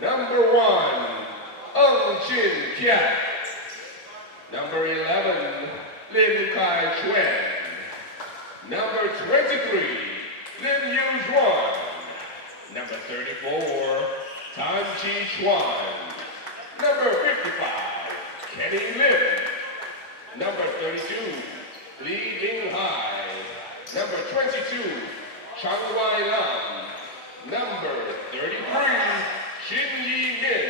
Number 1, Ung Jin Kiat. Number 11, Lim Kai Chuen. Number 23, Lim Yu Zhuan. Number 34, Tan Chi Chuan. Number 55, Kenny Lim. Number 32, Li Ying Hai. Number 22, Chang Wai Lam. Number 33, Shin Yi Min.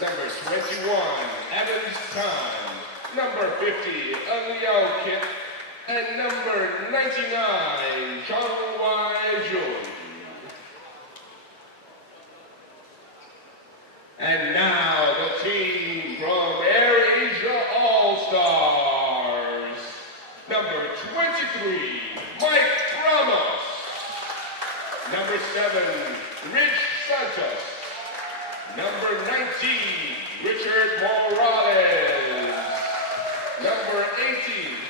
Number 21, Evans Tan. Number 50, Ung Yao Kip. And number 99, Chang Wai Jun. And now the team from AirAsia All-Stars. Number 23, Mike Ramos. Number 7, Rich Santos. Number 19, Richard Morales. Number 18,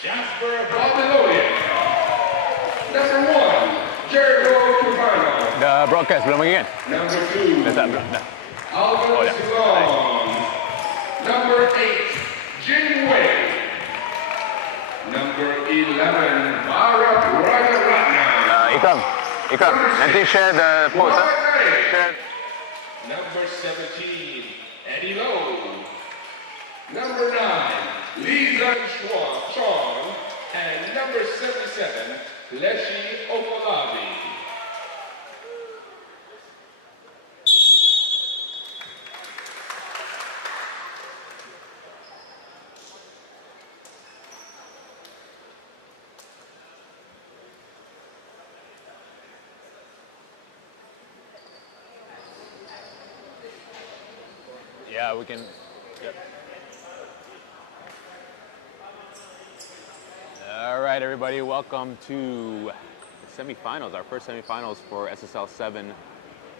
Jasper Babylonia. Number 1, Jericho Cubano. The broadcast belum lagi kan? Number 2, Alvin Silon. Number 8, Jin Wei. Number 11, Bharat Rajaratnam. Ikram, nanti share the post. Share. Number 17, Eddie Lowe. Number 9, Lee Zhang Chuan. And number 77, Leshi Okolabi. Yeah, we can. Yep. All right, everybody, welcome to the semifinals, our first semifinals for SSL 7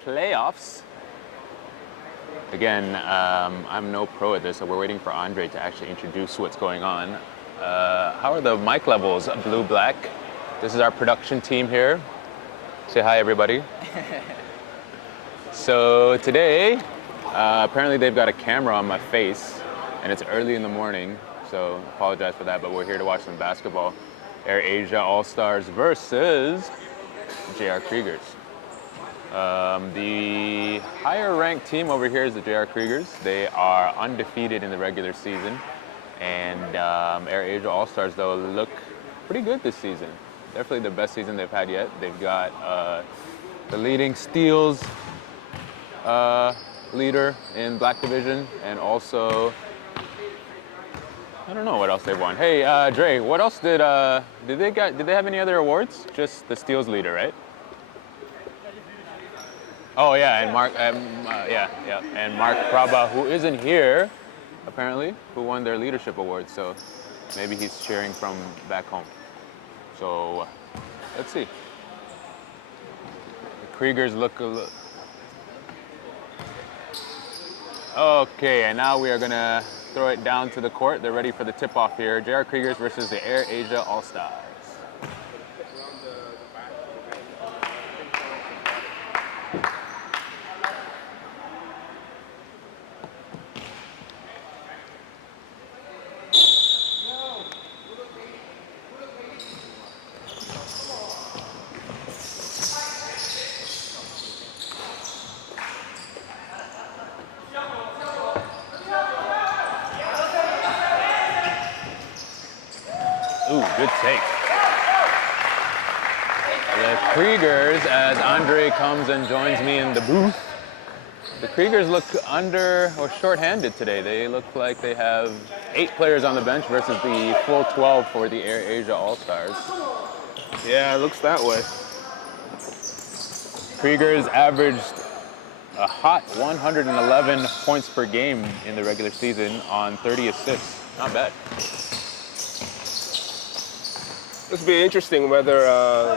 playoffs. Again, I'm no pro at this, so we're waiting for Andre to actually introduce what's going on. How are the mic levels, blue, black? This is our production team here. Say hi, everybody. So today, apparently they've got a camera on my face, and it's early in the morning, so apologize for that, but we're here to watch some basketball. AirAsia All-Stars versus JR Kriegers. The higher-ranked team over here is the JR Kriegers. They are undefeated in the regular season, and AirAsia All-Stars, though, look pretty good this season. Definitely the best season they've had yet. They've got the leading steals leader in Black Division, and also I don't know what else they won. Hey, Dre, what else did they have any other awards? Just the steals leader, right? Oh yeah, and Mark, and Mark Prabha, who isn't here, apparently, who won their leadership award. So maybe he's cheering from back home. So let's see. The Kriegers look a little. Okay, and now we are gonna throw it down to the court. They're ready for the tip-off here. JR Kriegers versus the AirAsia All-Stars. Ooh, good take. The Kriegers, as Andre comes and joins me in the booth, the Kriegers look under or short-handed today. They look like they have 8 players on the bench versus the full 12 for the AirAsia All-Stars. Yeah, it looks that way. Kriegers averaged a hot 111 points per game in the regular season on 30 assists. Not bad. This will be interesting whether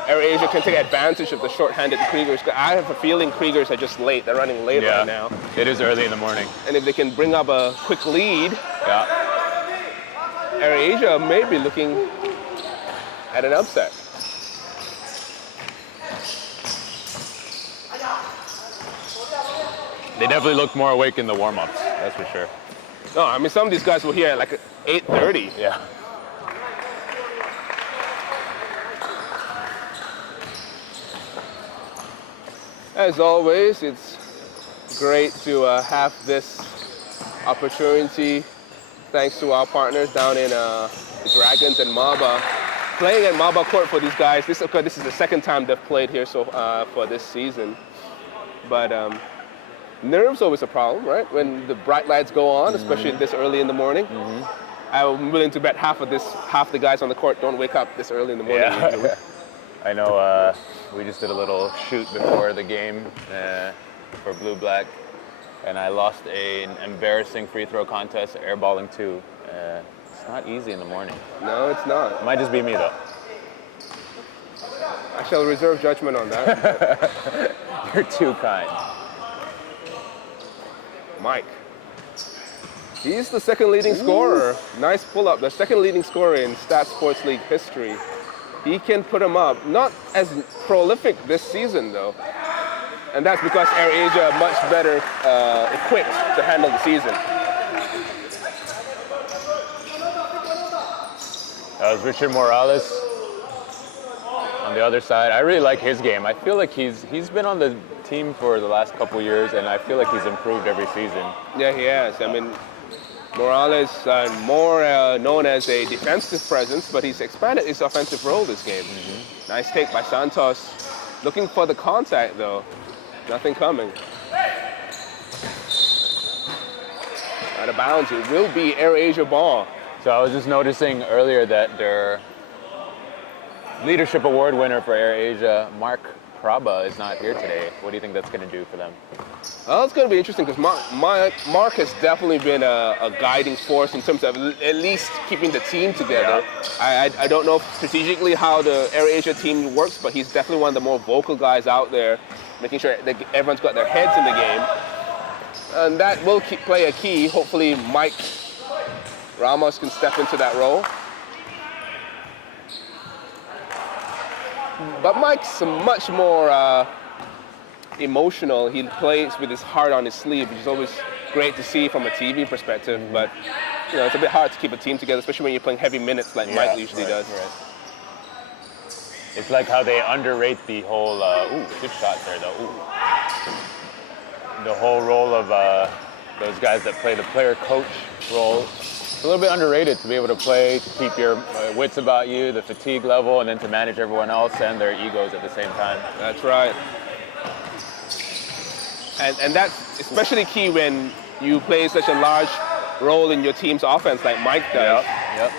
AirAsia can take advantage of the short-handed Kriegers. I have a feeling Kriegers are just late. They're running late right now. It is early in the morning. And if they can bring up a quick lead, AirAsia may be looking at an upset. They definitely looked more awake in the warm-ups, that's for sure. No, I mean, some of these guys were here at like 8:30. Yeah. As always, it's great to have this opportunity, thanks to our partners down in Dragons and Maba. Playing at Maba Court for these guys, this is the second time they've played here for this season. But nerves always a problem, right? When the bright lights go on, especially this early in the morning. I'm willing to bet half the guys on the court don't wake up this early in the morning. Yeah. I know we just did a little shoot before the game for Blue Black, and I lost an embarrassing free throw contest, airballing 2. It's not easy in the morning. No, it's not. It might just be me though. I shall reserve judgment on that. You're too kind. Mike. He's the second leading scorer. Nice pull-up. The second leading scorer in StatSports League history. He can put him up. Not as prolific this season, though. And that's because AirAsia are much better equipped to handle the season. That was Richard Morales on the other side. I really like his game. I feel like he's been on the team for the last couple years, and I feel like he's improved every season. Yeah, he has. I mean, Morales more known as a defensive presence, but he's expanded his offensive role this game. Nice take by Santos. Looking for the contact, though. Nothing coming. Out of bounds. It will be AirAsia ball. So I was just noticing earlier that their leadership award winner for AirAsia, Mark Praba, is not here today. What do you think that's going to do for them? Well, it's going to be interesting because Mark has definitely been a guiding force in terms of at least keeping the team together. Yeah. I don't know strategically how the AirAsia team works, but he's definitely one of the more vocal guys out there, making sure that everyone's got their heads in the game. And that will play a key. Hopefully Mike Ramos can step into that role. But Mike's much more emotional. He plays with his heart on his sleeve, which is always great to see from a TV perspective. But you know, it's a bit hard to keep a team together, especially when you're playing heavy minutes like Mike usually does. Right. It's like how they underrate the whole. Ooh, good shot there though. Ooh. The whole role of those guys that play the player-coach role. It's a little bit underrated to be able to play, to keep your wits about you, the fatigue level, and then to manage everyone else and their egos at the same time. That's right. And that's especially key when you play such a large role in your team's offense like Mike does. Yep.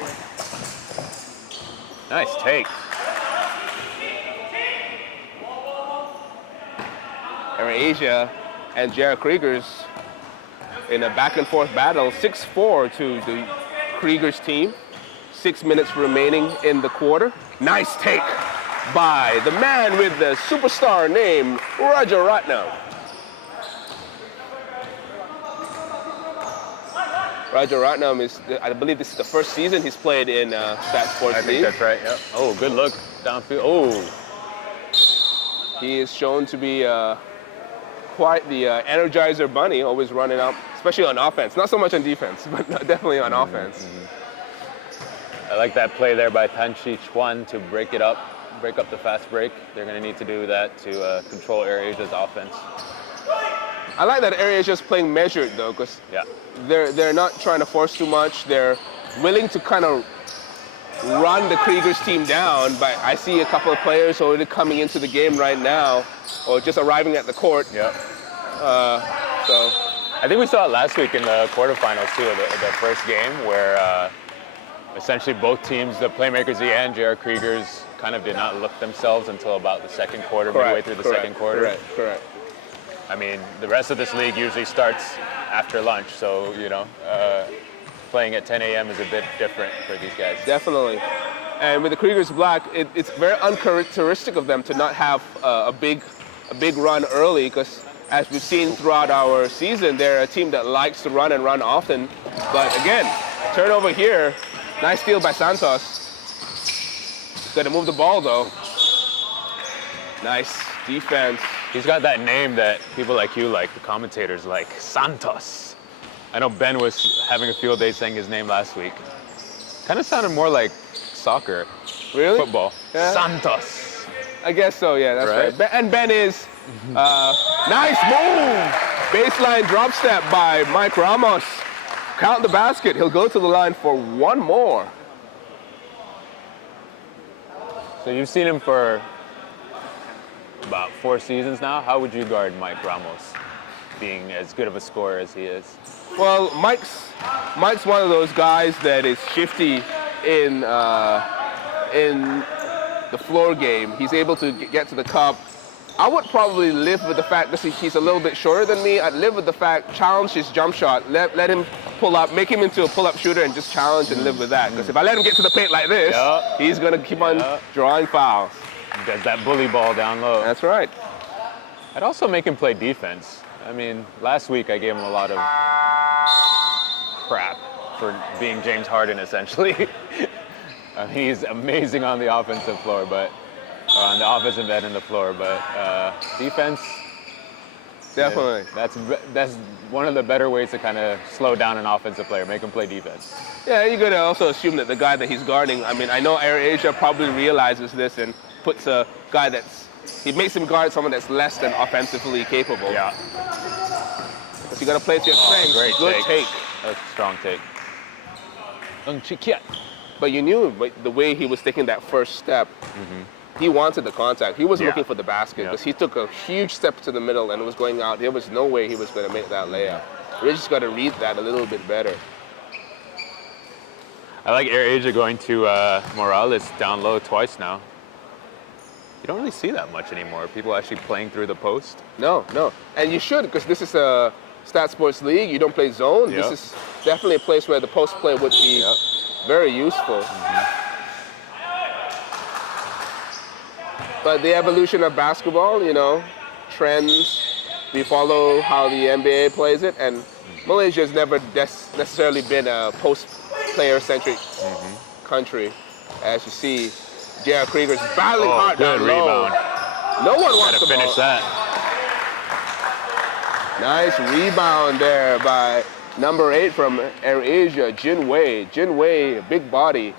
Nice take. AirAsia and Jared Kriegers in a back-and-forth battle, 6-4 to the Kriegers team. 6 minutes remaining in the quarter. Nice take by the man with the superstar name, Rajaratnam. Rajaratnam is, I believe this is the first season he's played in StatSports League. I think that's right, yep. Oh, good look downfield. Oh. He is shown to be quite the Energizer bunny, always running up, especially on offense. Not so much on defense, but definitely on offense. I like that play there by Tanchi Chuan to break up the fast break. They're going to need to do that to control AirAsia's offense. I like that AirAsia's playing measured though, because they're not trying to force too much. They're willing to kind of run the Kriegers team down, but I see a couple of players already coming into the game right now, or just arriving at the court. Yeah. So I think we saw it last week in the quarterfinals too, the first game, where essentially both teams, the playmakers, the and Jared Kriegers, kind of did not look themselves until about the second quarter, midway through the second quarter. Correct. I mean, the rest of this league usually starts after lunch, so, you know, playing at 10 a.m. is a bit different for these guys. Definitely. And with the Kriegers Black, it's very uncharacteristic of them to not have a big run early, because as we've seen throughout our season, they're a team that likes to run and run often. But again, turnover here. Nice steal by Santos. Got to move the ball though. Nice defense. He's got that name that people like you like, the commentators like, Santos. I know Ben was having a field day saying his name last week. Kind of sounded more like soccer. Really? Football. Yeah. Santos. I guess so, yeah, that's right. And Ben is, nice move! Baseline drop step by Mike Ramos. Count the basket. He'll go to the line for one more. So you've seen him for about 4 seasons now. How would you guard Mike Ramos, being as good of a scorer as he is? Well, Mike's one of those guys that is shifty in the floor game. He's able to get to the cup. I would probably live with the fact that he's a little bit shorter than me. I'd live with the fact, challenge his jump shot, let him pull up, make him into a pull-up shooter and just challenge and live with that. Because if I let him get to the paint like this, he's going to keep on drawing fouls. He does that bully ball down low. That's right. I'd also make him play defense. I mean, last week I gave him a lot of crap for being James Harden, essentially. He's amazing on the offensive floor, but on the offensive end and the floor, but defense, definitely. That's one of the better ways to kind of slow down an offensive player, make him play defense. Yeah, you got to also assume that the guy that he's guarding, I mean, I know AirAsia probably realizes this and puts a guy he makes him guard someone that's less than offensively capable. Yeah. But you got to play to your strengths. Great Good take. That's a strong take. But you knew the way he was taking that first step, he wanted the contact. He was looking for the basket because he took a huge step to the middle and was going out. There was no way he was going to make that layup. We just got to read that a little bit better. I like AirAsia going to Morales down low twice now. You don't really see that much anymore. People actually playing through the post. No. And you should, because this is a StatSports league. You don't play zone. This is definitely a place where the post play would be very useful. But the evolution of basketball, trends, we follow how the NBA plays it, and Malaysia has never necessarily been a post-player-centric country. As you see, J.R. Kriegers battling hard down low. Rebound. No one wants to finish that. Nice rebound there by number 8 from AirAsia, Jin Wei. Jin Wei, a big body,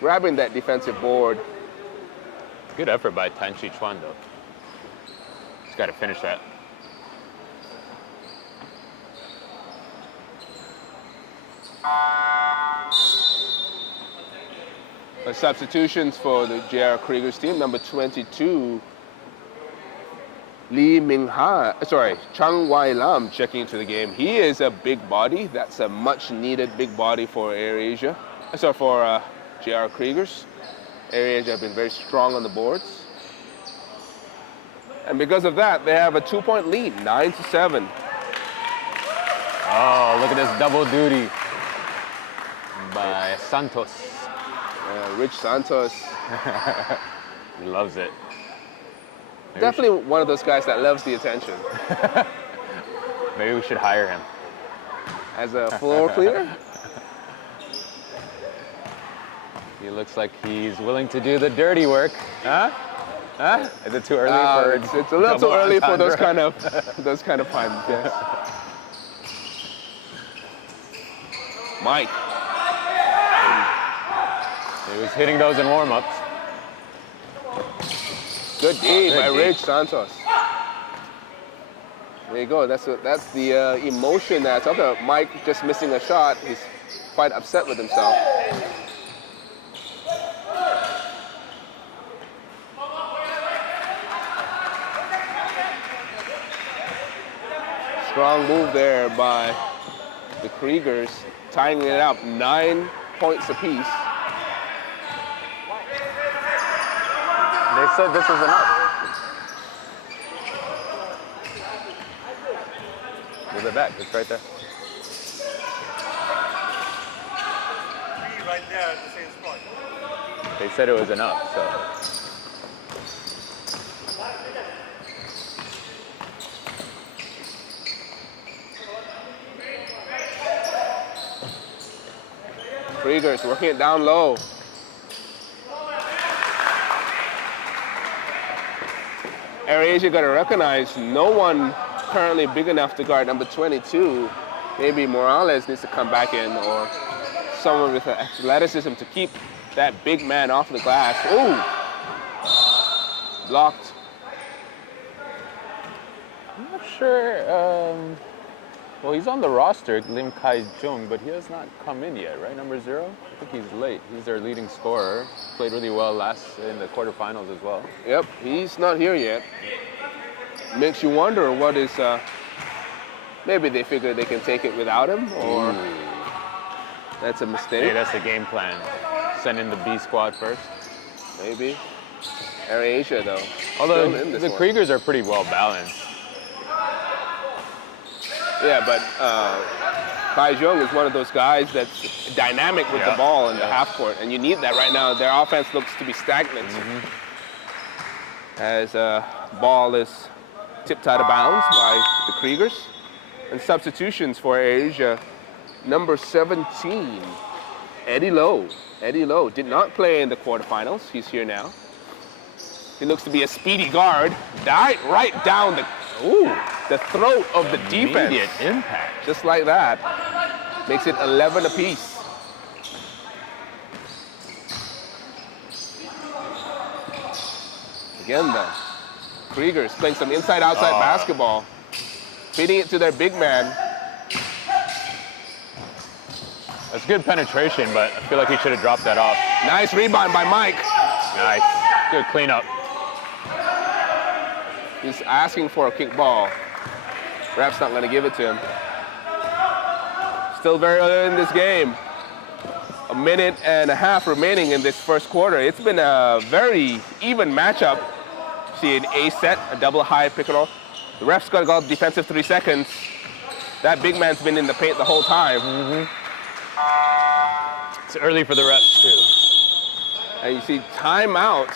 grabbing that defensive board. Good effort by Tan Chi Chuan, though. He's got to finish that. Substitutions for the J.R. Kriegers team. Number 22, Chang Wai Lam checking into the game. He is a big body. That's a much needed big body for AirAsia. For J.R. Kriegers. AirAsia have been very strong on the boards. And because of that, they have a 2-point lead, 9-7. Oh, look at this double duty by Santos. Rich Santos. He loves it. Definitely one of those guys that loves the attention. Maybe we should hire him. As a floor cleaner? He looks like he's willing to do the dirty work. Huh? Is it too early for it's a little too early for those kind of times, yes. Mike. He was hitting those in warm-ups. Good D by Rich Santos. There you go. That's the emotion that's up there. Mike just missing a shot. He's quite upset with himself. Strong move there by the Kriegers, tying it up 9 points apiece. They said this is enough. Move it back, it's right there. Right there at the same spot. They said it was enough, so. Kriegers working it down low. AirAsia got to recognize no one currently big enough to guard number 22. Maybe Morales needs to come back in, or someone with athleticism to keep that big man off the glass. Ooh! Blocked. I'm not sure. Well, he's on the roster, Lim Kai Jung, but he has not come in yet, right? Number 0? I think he's late. He's their leading scorer. Played really well last in the quarterfinals as well. Yep, he's not here yet. Makes you wonder what is. Maybe they figure they can take it without him, or that's a mistake. Maybe that's the game plan. Send in the B squad first. Maybe. AirAsia though. Although still in this the one. Kriegers are pretty well balanced. Yeah, but Kai Jung is one of those guys that's dynamic with the ball in the half court, and you need that right now. Their offense looks to be stagnant as ball is tipped out of bounds by the Kriegers. And substitutions for AirAsia, number 17, Eddie Lowe. Eddie Lowe did not play in the quarterfinals. He's here now. He looks to be a speedy guard. Died right down the throat of the defense. Immediate impact. Just like that. Makes it 11 apiece. Again, the Kriegers playing some inside-outside basketball. Feeding it to their big man. That's good penetration, but I feel like he should have dropped that off. Nice rebound by Mike. Nice. Good cleanup. He's asking for a kick ball. Ref's not going to give it to him. Still very early in this game. A minute and a half remaining in this first quarter. It's been a very even matchup. See an A set, a double high pick and roll. The ref's got to go defensive 3 seconds. That big man's been in the paint the whole time. It's early for the refs too. And you see timeout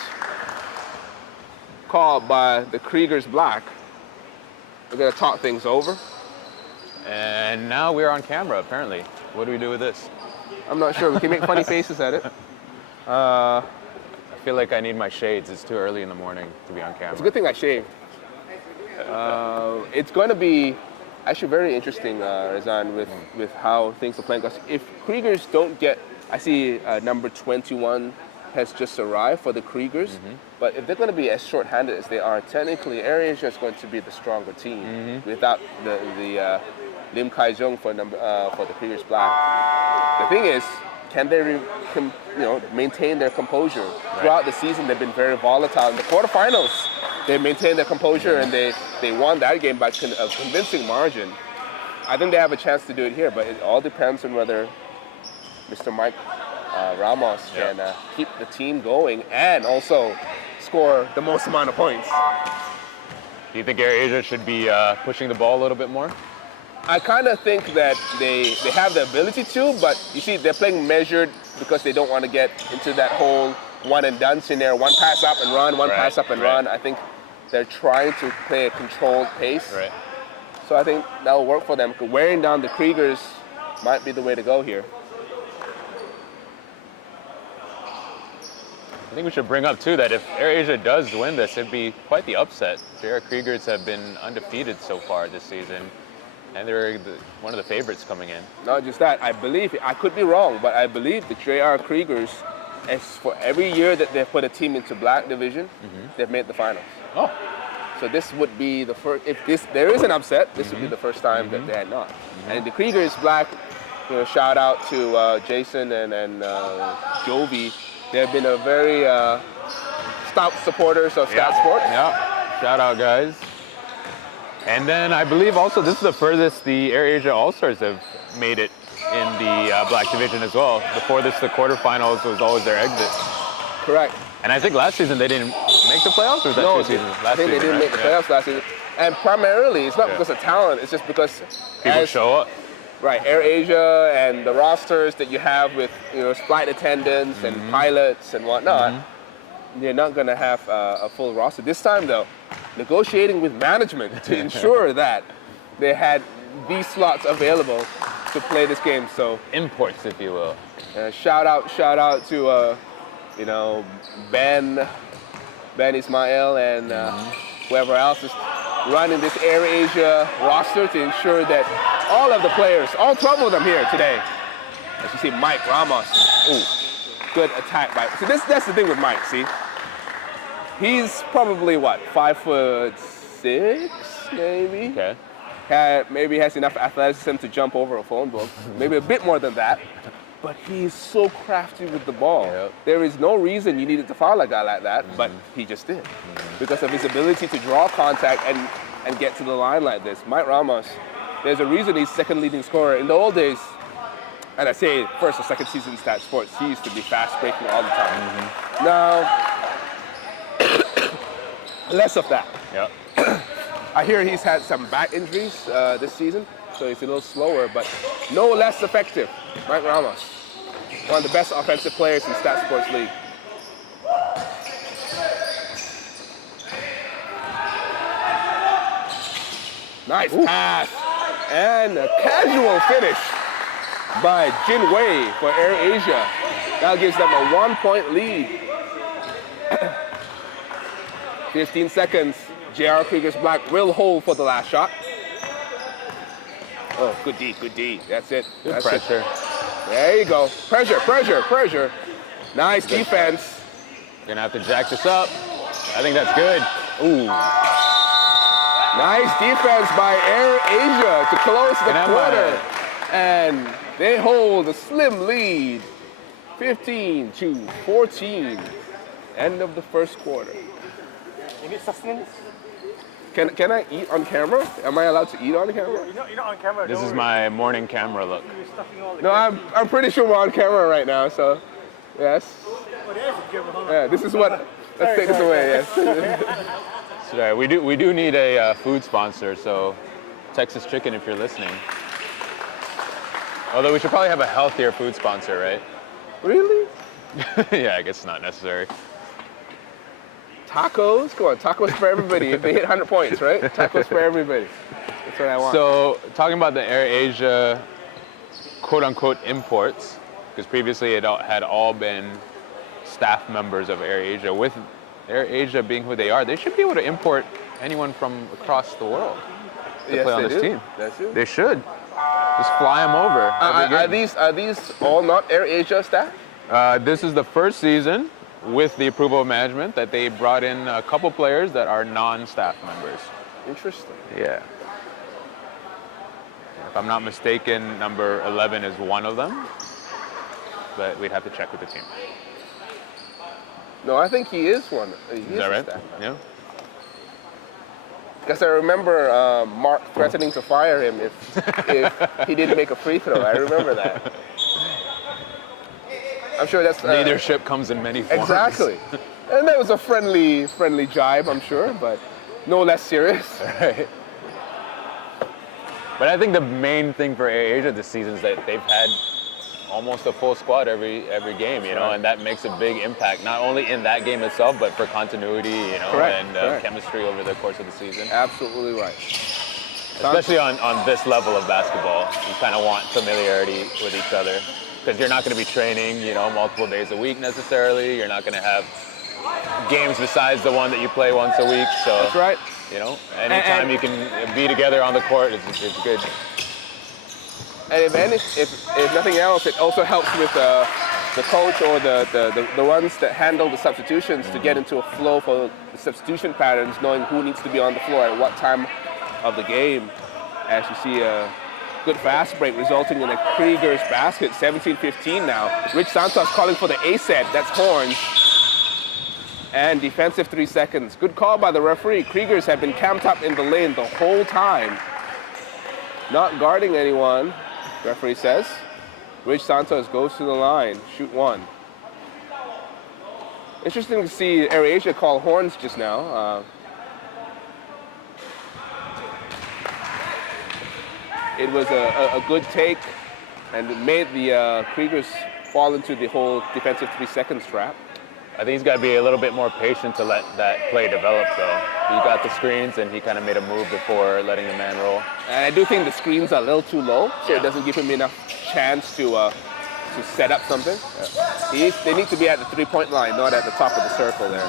called by the Kriegers Black. We're going to talk things over. And now we're on camera, apparently. What do we do with this? I'm not sure. We can make funny faces at it. I feel like I need my shades. It's too early in the morning to be on camera. It's a good thing I shaved. It's going to be actually very interesting, Razan, with how things are playing. Because if Kriegers don't get, I see number 21 has just arrived for the Kriegers. But if they're going to be as short-handed as they are, technically AirAsia is going to be the stronger team without the Lim Kai Jung for the Kriegers Black. The thing is, can they maintain their composure? Throughout the season, they've been very volatile. In the quarterfinals, they maintained their composure and they won that game by a convincing margin. I think they have a chance to do it here, but it all depends on whether Mr. Mike Ramos can keep the team going and also score the most amount of points. Do you think AirAsia should be pushing the ball a little bit more? I kind of think that they have the ability to, but you see, they're playing measured because they don't want to get into that whole one and done scenario. One pass up and run, one pass up and run. I think they're trying to play a controlled pace. So I think that will work for them. Wearing down the Kriegers might be the way to go here. I think we should bring up too that if AirAsia does win this, it'd be quite the upset. JR Kriegers have been undefeated so far this season, and they're one of the favorites coming in. Not just that, I believe, I could be wrong, but I believe the JR Kriegers, as for every year that they've put a team into black division, they've made the finals. Oh. So this would be the first, if there is an upset, this would be the first time that they had not. And the Kriegers Black, shout out to Jason and Jovi. They've been a very stout supporters of StatSports. Yeah, shout out guys. And then I believe also this is the furthest the AirAsia All-Stars have made it in the black division as well. Before this, the quarterfinals was always their exit. Correct. And I think last season they didn't make the playoffs, or was that No, two seasons? I think they didn't make the playoffs last season. And primarily, it's not because of talent, it's just because people show up. Right, AirAsia and the rosters that you have with flight attendants and pilots and whatnot, they're not going to have a full roster. This time, though, negotiating with management to ensure that they had these slots available to play this game. So imports, if you will. Shout out to Ben Ismail and whoever else is running this AirAsia roster to ensure that all of the players, all 12 of them here today, as you see Mike Ramos, ooh, good attack by, so that's the thing with Mike, see? He's probably what, 5'6", maybe? Okay. Maybe has enough athleticism to jump over a phone book, maybe a bit more than that. But he's so crafty with the ball. Yep. There is no reason you needed to foul a guy like that, but he just did. Because of his ability to draw contact and get to the line like this. Mike Ramos, there's a reason he's second leading scorer. In the old days, and I say first or second season StatSports, he used to be fast breaking all the time. Now, less of that. Yep. I hear he's had some back injuries this season, so he's a little slower, but no less effective. Mike Ramos, one of the best offensive players in StatSports League. Nice pass, and a casual finish by Jin Wei for AirAsia. That gives them a 1-point lead. 15 seconds. JR Kriegers Black will hold for the last shot. Oh, good D, good D. That's it. Good That's pressure. It. There you go. Pressure, pressure, pressure. Nice defense. Gonna have to jack this up. I think that's good. Ooh. Nice defense by AirAsia to close the quarter. And they hold a slim lead. 15-14. End of the first quarter. You need sustenance? Can I eat on camera? Am I allowed to eat on camera? You're not on camera. This don't is worry. my morning camera look. You're stuffing all the No, I'm pretty sure we're on camera right now, so yes. Oh, there is a camera. Hold on. Yeah, this is what, let's take this away, yes. So we do need a food sponsor, so Texas Chicken if you're listening. Although we should probably have a healthier food sponsor, right? Really? Yeah, I guess it's not necessary. Tacos? Come on, tacos for everybody. If they hit 100 points, right? Tacos for everybody. That's what I want. So talking about the AirAsia quote-unquote imports, because previously it had all been staff members of AirAsia. With AirAsia being who they are, they should be able to import anyone from across the world to play on this team. That's true. They should. Just fly them over. Are these all not AirAsia staff? This is the first season with the approval of management that they brought in a couple players that are non-staff members. Interesting. Yeah. If I'm not mistaken, number 11 is one of them, but we'd have to check with the team. No, I think he is one. He Is that right? Staff. Yeah. Because I remember Mark threatening to fire him if he didn't make a free throw. I remember that. I'm sure that's Leadership comes in many forms. exactly, and that was a friendly jibe, I'm sure, but no less serious. Right. But I think the main thing for AirAsia this season is that they've had almost a full squad every game, you know, and that makes a big impact, not only in that game itself, but for continuity, you know, Correct. chemistry over the course of the season. Absolutely right. Especially on this level of basketball, you kind of want familiarity with each other. Because you're not going to be training, you know, multiple days a week necessarily. You're not going to have games besides the one that you play once a week. So That's right. You know, anytime you can be together on the court is good. And if nothing else, it also helps with the coach or the ones that handle the substitutions to get into a flow for the substitution patterns, knowing who needs to be on the floor at what time of the game. As you see a good fast break resulting in a Kriegers basket, 17-15 now. Rich Santos calling for the A-set, that's horns. And defensive 3 seconds. Good call by the referee. Kriegers had been camped up in the lane the whole time. Not guarding anyone, referee says. Rich Santos goes to the line, shoot one. Interesting to see AirAsia call horns just now. It was a good take, and it made the Kriegers fall into the whole defensive 3 seconds trap. I think he's got to be a little bit more patient to let that play develop, though. He got the screens, and he kind of made a move before letting the man roll. And I do think the screens are a little too low, so it doesn't give him enough chance to set up something. Yeah. They need to be at the 3-point line, not at the top of the circle there.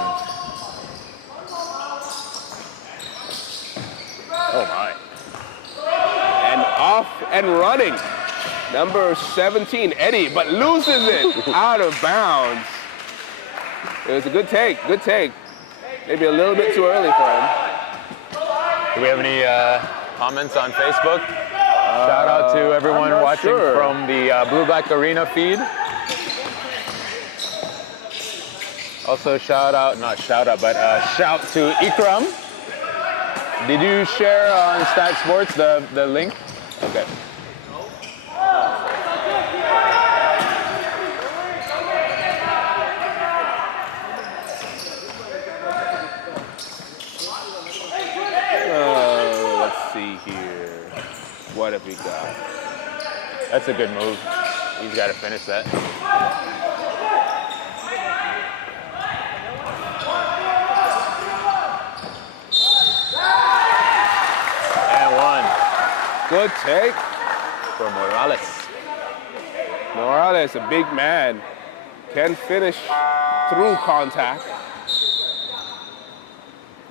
Oh my. And off and running. Number 17, Eddie, but loses it out of bounds. It was a good take, good take. Maybe a little bit too early for him. Do we have any comments on Facebook? Shout out to everyone watching from the Blue Black Arena feed. Also shout to Ikram. Did you share on StatSports the link? Okay. Let's see here. What have we got? That's a good move. He's got to finish that. And one. Good take. For Morales. Morales, a big man, can finish through contact.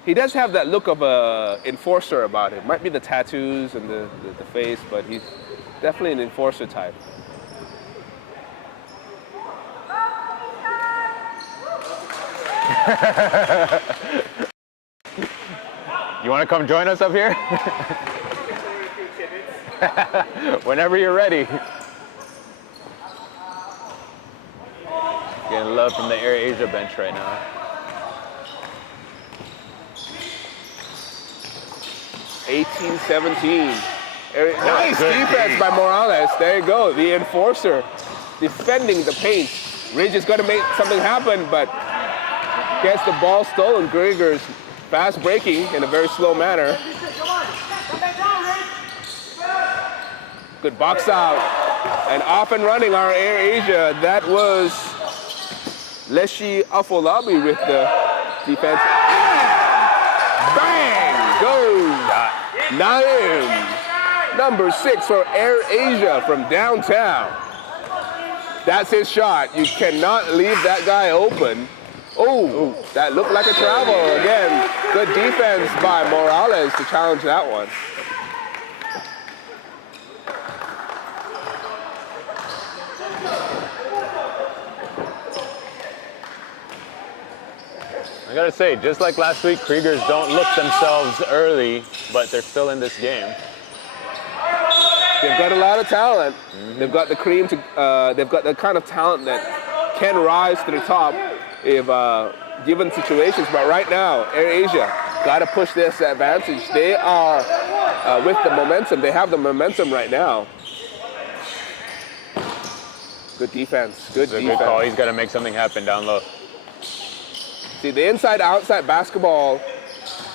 He does have that look of a enforcer about him. Might be the tattoos and the face, but he's definitely an enforcer type. You want to come join us up here? Whenever you're ready. Getting love from the AirAsia bench right now. (18-17). Nice defense by Morales. There you go. The enforcer defending the paint. Ridge is going to make something happen, but gets the ball stolen. Kriegers fast breaking in a very slow manner. Good box out. And off and running our AirAsia. That was Leshi Afolabi with the defense. Bang! Goes Naim. Number 6 for AirAsia from downtown. That's his shot. You cannot leave that guy open. Oh, that looked like a travel. Again, good defense by Morales to challenge that one. I gotta say, just like last week, Kriegers don't look themselves early, but they're still in this game. They've got a lot of talent. They've got the cream to. They've got the kind of talent that can rise to the top if given situations. But right now, AirAsia got to push this advantage. They are with the momentum. They have the momentum right now. Good defense. Good defense. Good call. He's got to make something happen down low. See, the inside-outside basketball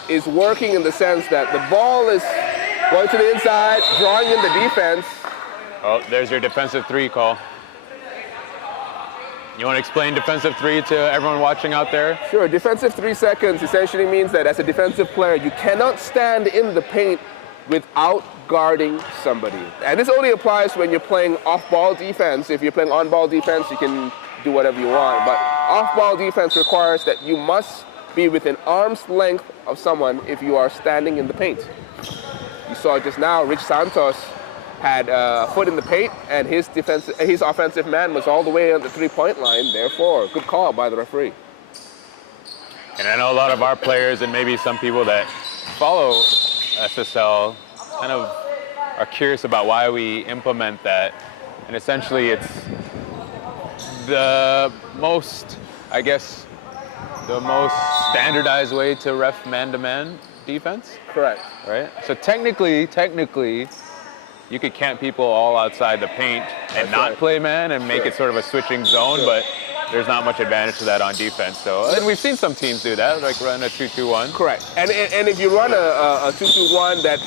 is working in the sense that the ball is going to the inside, drawing in the defense. Oh, there's your defensive 3 call. You want to explain defensive 3 to everyone watching out there? Sure. Defensive 3 seconds essentially means that as a defensive player, you cannot stand in the paint without guarding somebody. And this only applies when you're playing off-ball defense. If you're playing on-ball defense, you can do whatever you want. But off-ball defense requires that you must be within arm's length of someone if you are standing in the paint. You saw just now, Rich Santos had a foot in the paint, and his offensive man was all the way on the three-point line. Therefore, good call by the referee. And I know a lot of our players and maybe some people that follow SSL kind of are curious about why we implement that. And essentially, it's the most, I guess, the most standardized way to ref man-to-man defense. Correct. Right? So technically, you could camp people all outside the paint and not play man and make it sort of a switching zone, but there's not much advantage to that on defense. So, and we've seen some teams do that, like run a 2-2-1. Correct. And if you run a 2-2-1 that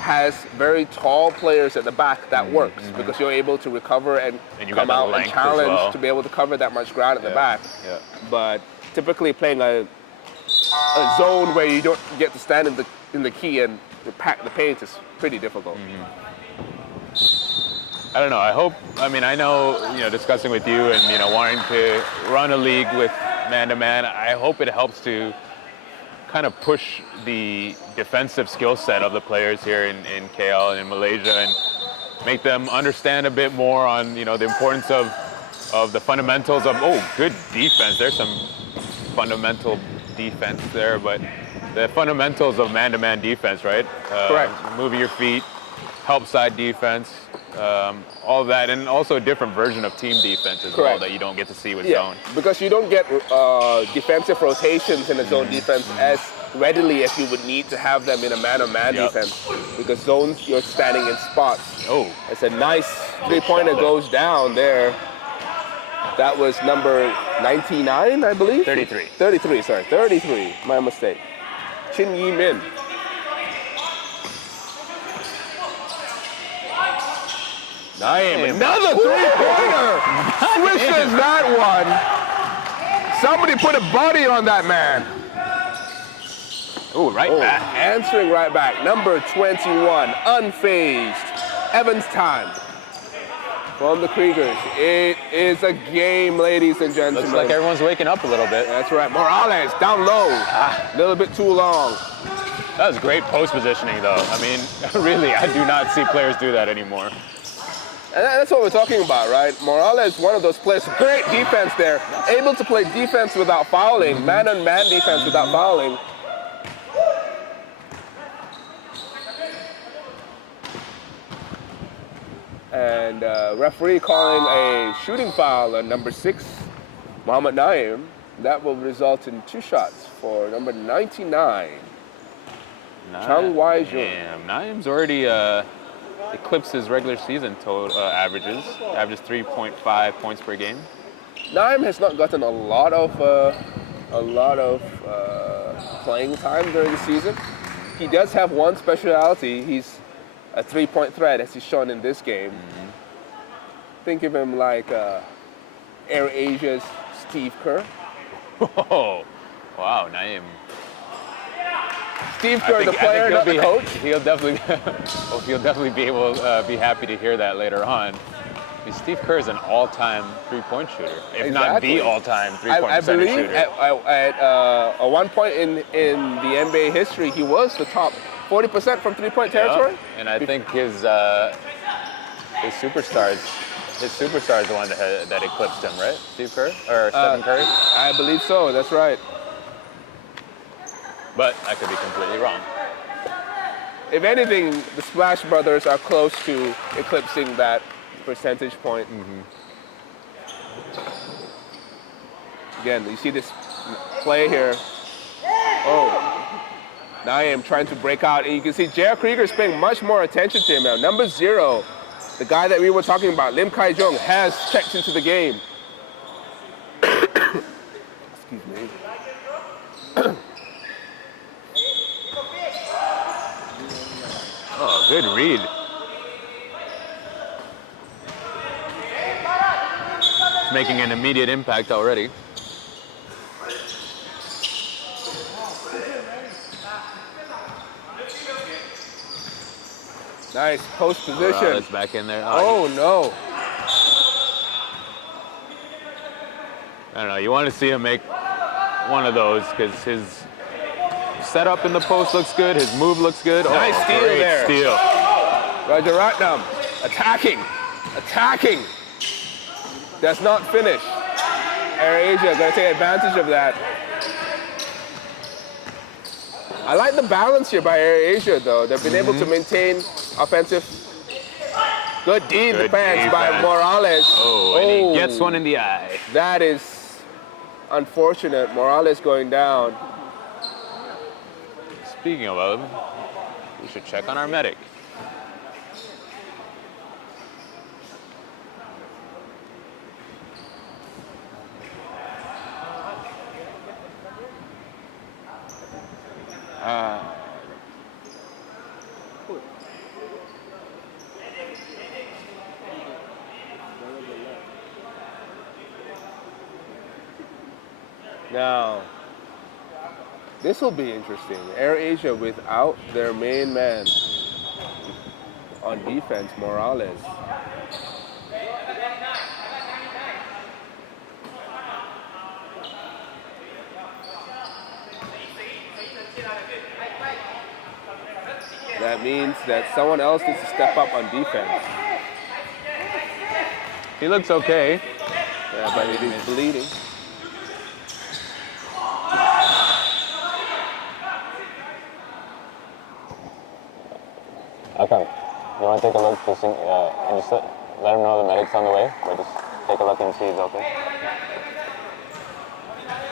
has very tall players at the back, that works because you're able to recover and you come got out and challenge to be able to cover that much ground at the back. Yeah. But typically playing a zone where you don't get to stand in the key and pack the paint is pretty difficult. I don't know. I know, discussing with you and, wanting to run a league with man-to-man, I hope it helps to kind of push the defensive skill set of the players here in KL and in Malaysia, and make them understand a bit more on the importance of the fundamentals of good defense. There's some fundamental defense there, but the fundamentals of man-to-man defense, right? Correct. Moving your feet, help side defense, all of that, and also a different version of team defense as well Correct. that you don't get to see with Yeah, zone. because you don't get defensive rotations in a zone defense as readily as you would need to have them in a man-on-man Yep. defense. Because zones, you're standing in spots. Oh, It's a nice three-pointer goes down there. That was number 99, I believe? 33. 33, sorry. 33, my mistake. Chin Yi Min. Another three-pointer! Swishes that one. Somebody put a body on that man. ooh, right back. Answering right back. Number 21, unfazed. Evans time. From the Kriegers. It is a game, ladies and gentlemen. Looks like everyone's waking up a little bit. That's right. Morales down low. A little bit too long. That was great post positioning, though. I mean, really, I do not see players do that anymore. And that's what we're talking about, right? Morales, one of those players, great defense there. Able to play defense without fouling, man-on-man defense without fouling. And referee calling a shooting foul on number 6, Mohamed Naim. That will result in 2 shots for number 99. Chang Wai-jun. Damn, Naim's already eclipsed his regular season total averages 3.5 points per game. Naim has not gotten a lot of playing time during the season. He does have one specialty. He's a three-point threat, as he's shown in this game. Think of him like AirAsia's Steve Kerr. Oh, wow, Naim. Steve Kerr, the player, not the coach. He'll definitely, he'll definitely be able be happy to hear that later on. I mean, Steve Kerr is an all-time three-point shooter, if not the all-time three-point I percentage believe shooter. at one point in the NBA history, he was the top 40% from three-point territory. Yeah, and I think his superstar is the one that eclipsed him, right? Steve Kerr or Stephen Curry? I believe so. That's right. But I could be completely wrong. If anything, the Splash Brothers are close to eclipsing that percentage point. Again, you see this play here. Oh, Naim trying to break out. And you can see J.R. Kriegers paying much more attention to him now. Number 0, the guy that we were talking about, Lim Kai-jung, has checked into the game. Excuse me. Oh, good read. It's making an immediate impact already. Nice post position. It's back in there. Oh, no. I don't know. You want to see him make one of those because his setup in the post looks good. His move looks good. Nice steal great there. Steal. Rajaratnam attacking. Does not finish. AirAsia going to take advantage of that. I like the balance here by AirAsia, though. They've been able to maintain offensive. Good defense by Morales. Oh, and he gets one in the eye. That is unfortunate. Morales going down. Speaking of, we should check on our medic. Now, this will be interesting. AirAsia without their main man on defense, Morales. That means that someone else needs to step up on defense. He looks okay. Yeah, but it is bleeding. Okay. You want to take a look to see, and just let him know the medic's on the way, or just take a look and see he's okay?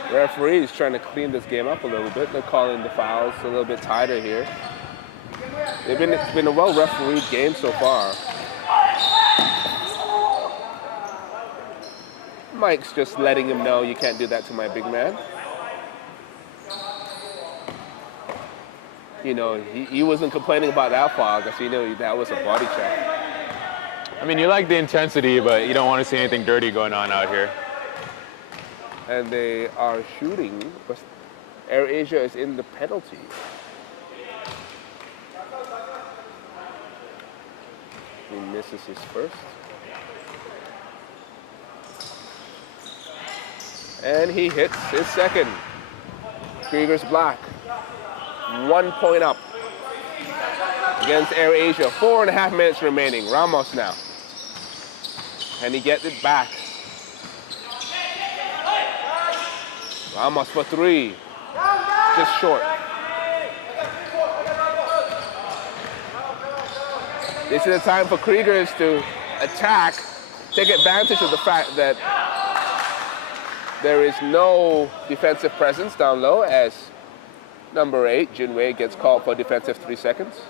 The referee is trying to clean this game up a little bit. They're calling the fouls a little bit tighter here. It's been a well-refereed game so far. Mike's just letting him know you can't do that to my big man. You know, he wasn't complaining about that foul because he knew that was a body check. I mean, you like the intensity, but you don't want to see anything dirty going on out here. And they are shooting, but AirAsia is in the penalty. He misses his first. And he hits his second. Kriegers black. 1 point up against AirAsia. 4.5 minutes remaining. Ramos now. And he gets it back. Ramos for three. Just short. This is the time for Kriegers to attack, take advantage of the fact that there is no defensive presence down low as number 8, Jinwei, gets called for defensive 3 seconds.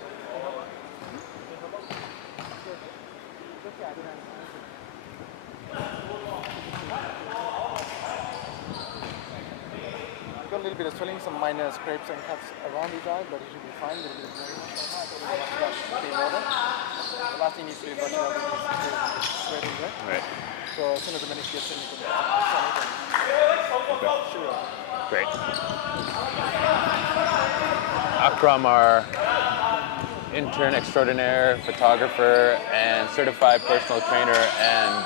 Got a little bit of swelling, some minor scrapes and cuts around his eye, but he should be fine. A little bit of okay, the last thing needs to be brushed out is sweating, right? Right. So as soon as the medic gets in, you can Great. Akram, our intern extraordinaire, photographer, and certified personal trainer, and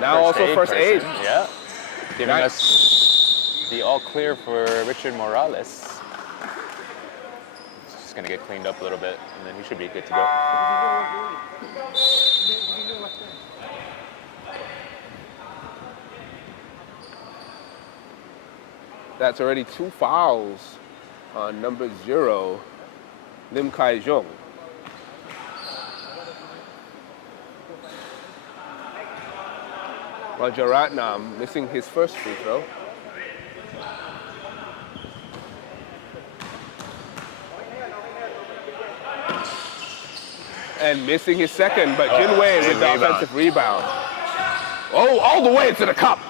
now also first aid. Yeah, giving us the all clear for Richard Morales. It's just gonna get cleaned up a little bit, and then he should be good to go. That's already 2 fouls on number 0, Lim Kai-jong. Rajaratnam missing his first free throw. And missing his second, but Jinwei with the offensive rebound. Oh, all the way to the cup.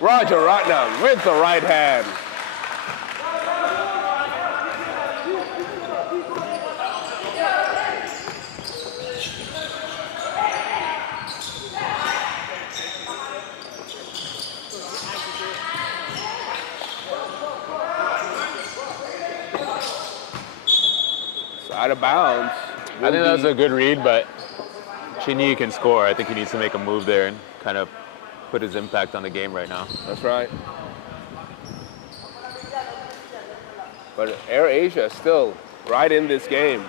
Rajaratnam with the right hand. It's out of bounds. I think that was a good read, but Chinyi can score. I think he needs to make a move there and kind of put his impact on the game right now. That's right. But AirAsia still right in this game.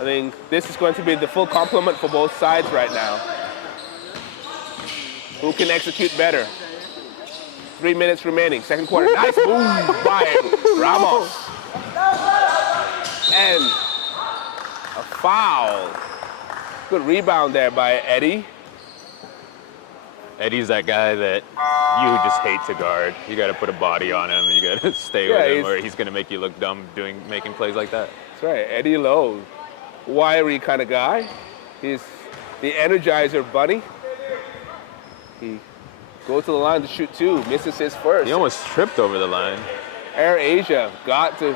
I think this is going to be the full complement for both sides right now. Who can execute better? 3 minutes remaining, second quarter. Nice boom by Ramos. And a foul. Good rebound there by Eddie. Eddie's that guy that you just hate to guard. You got to put a body on him. You got to stay with him, or he's going to make you look dumb making plays like that. That's right, Eddie Lowe, wiry kind of guy. He's the Energizer bunny. He goes to the line to shoot 2, misses his first. He almost tripped over the line. AirAsia got to.